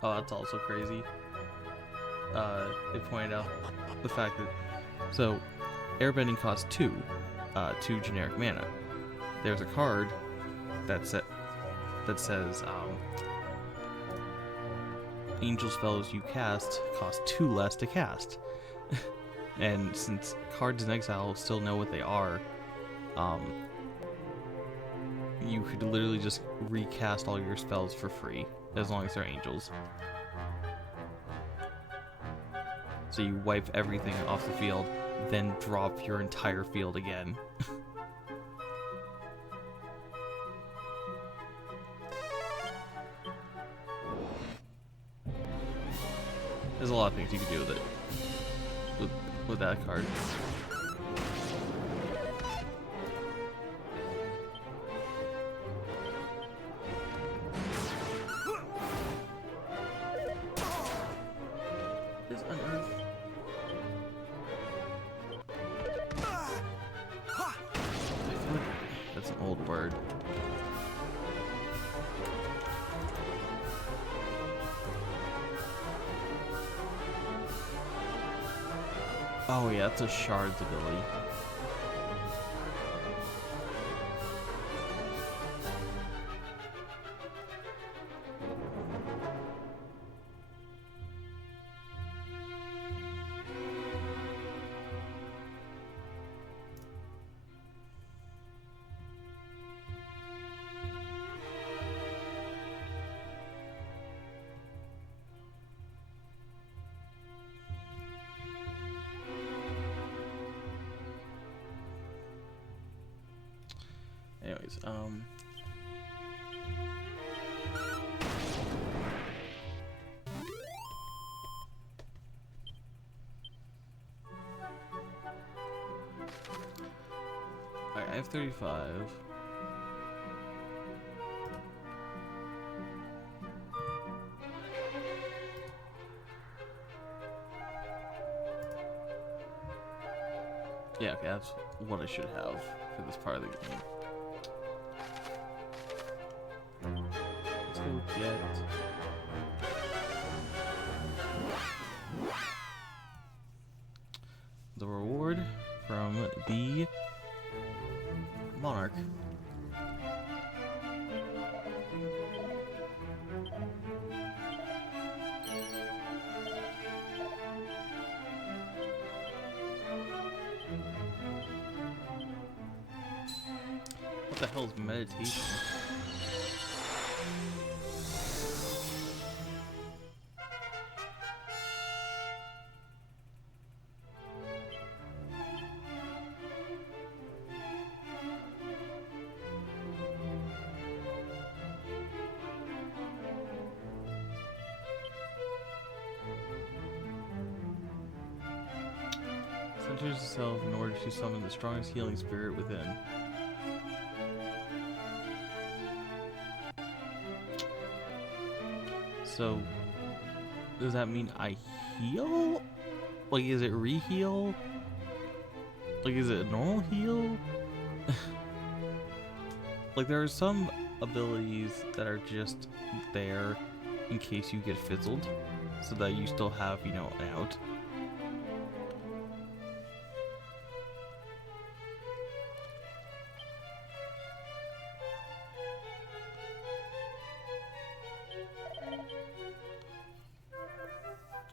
Oh, that's also crazy. They pointed out the fact that airbending costs 2 generic mana. There's a card that says angel spells you cast cost 2 less to cast. And since cards in exile still know what they are, you could literally just recast all your spells for free as long as they're angels. So you wipe everything off the field, then drop your entire field again. There's a lot of things you can do with it. With that card. Is unearth. That's an old word. Oh yeah, that's a shard's ability. Anyways, alright, I have 35. Yeah, okay, that's what I should have for this part of the game. Let's go get... the reward from the Monarch. What the hell is meditation? Centers itself in order to summon the strongest healing spirit within. So, does that mean I heal? Like, is it re-heal? Like, is it a normal heal? Like, there are some abilities that are just there in case you get fizzled, so that you still have, you know, an out.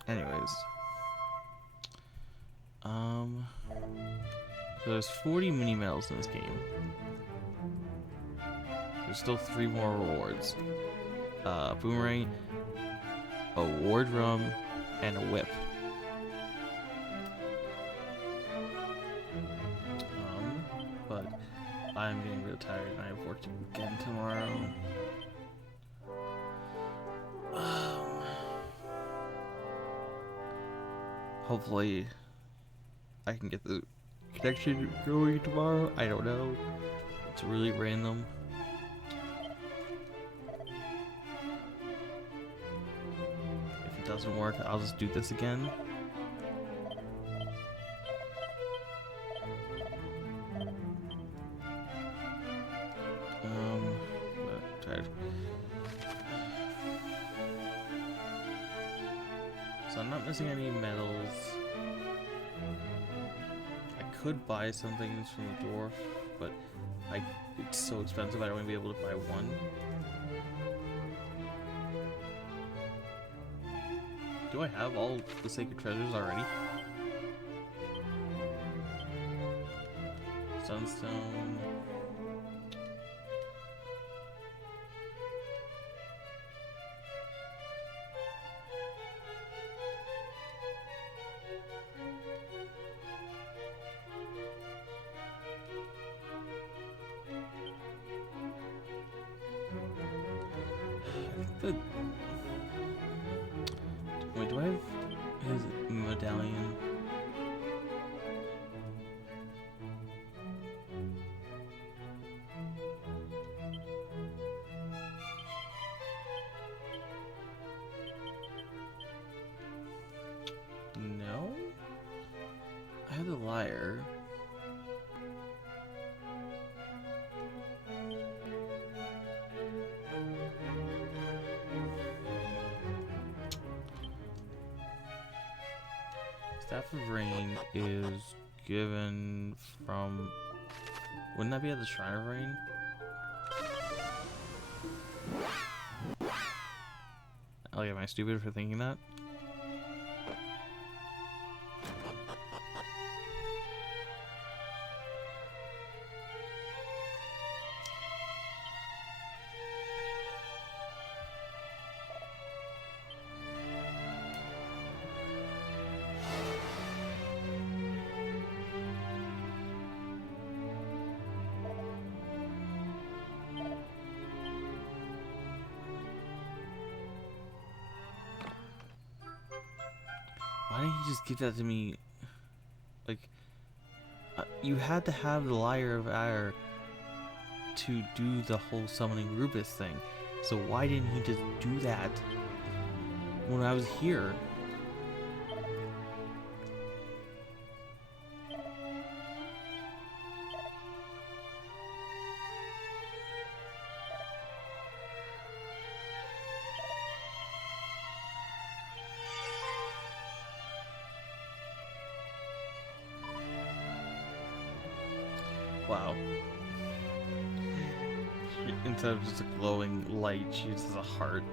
Anyways, so there's 40 mini medals in this game. There's still 3 more rewards: boomerang, a war drum, and a whip. But I'm getting real tired, and I have work again tomorrow. Hopefully, I can get the connection going tomorrow. I don't know. It's really random. If it doesn't work, I'll just do this again. But tired. So I'm not missing any medals. I could buy some things from the dwarf, but it's so expensive I don't even be able to buy one. Do I have all the sacred treasures already? Sunstone. Wait, do I have his medallion? No? I have the lyre. Staff of Rain is given from... Wouldn't that be at the Shrine of Rain? Like, am I stupid for thinking that? Why didn't he just give that to me? Like, you had to have the Lyre of Ire to do the whole summoning Rubus thing. So why didn't he just do that when I was here? Wow. Instead of just a glowing light, she uses a heart.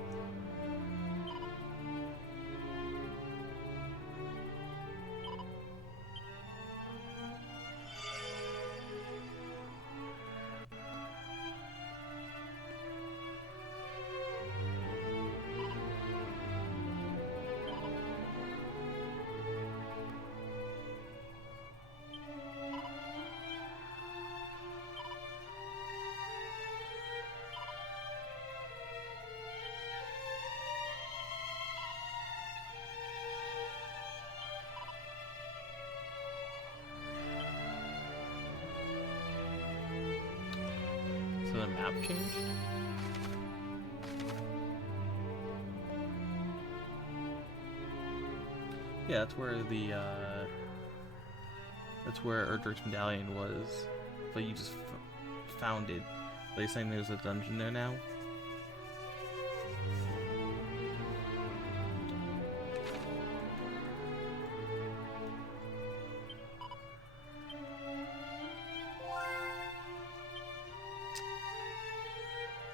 So the map changed? Yeah, that's where the that's where Erdrick's medallion was, but you just found it. Are they saying there's a dungeon there now?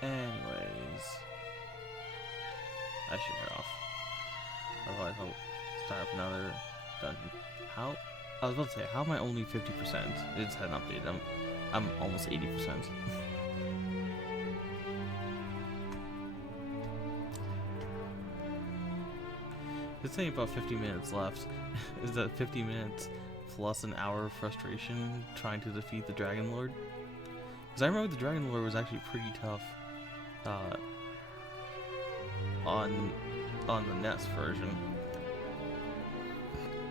Anyways, I should head off. Otherwise, I'll start up another dungeon. How? I was about to say, how am I only 50%? It just hadn't updated. I'm almost 80%. It's saying about 50 minutes left. Is that 50 minutes plus an hour of frustration trying to defeat the Dragon Lord? Because I remember the Dragon Lord was actually pretty tough on the NES version.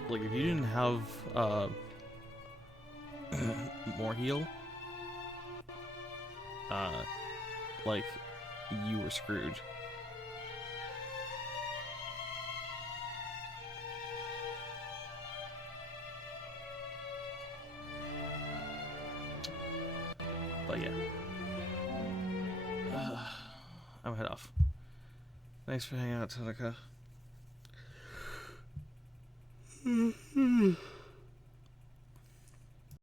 Like, if you didn't have more heal, like, you were screwed. But yeah, I'm head off. Thanks for hanging out, Tonica.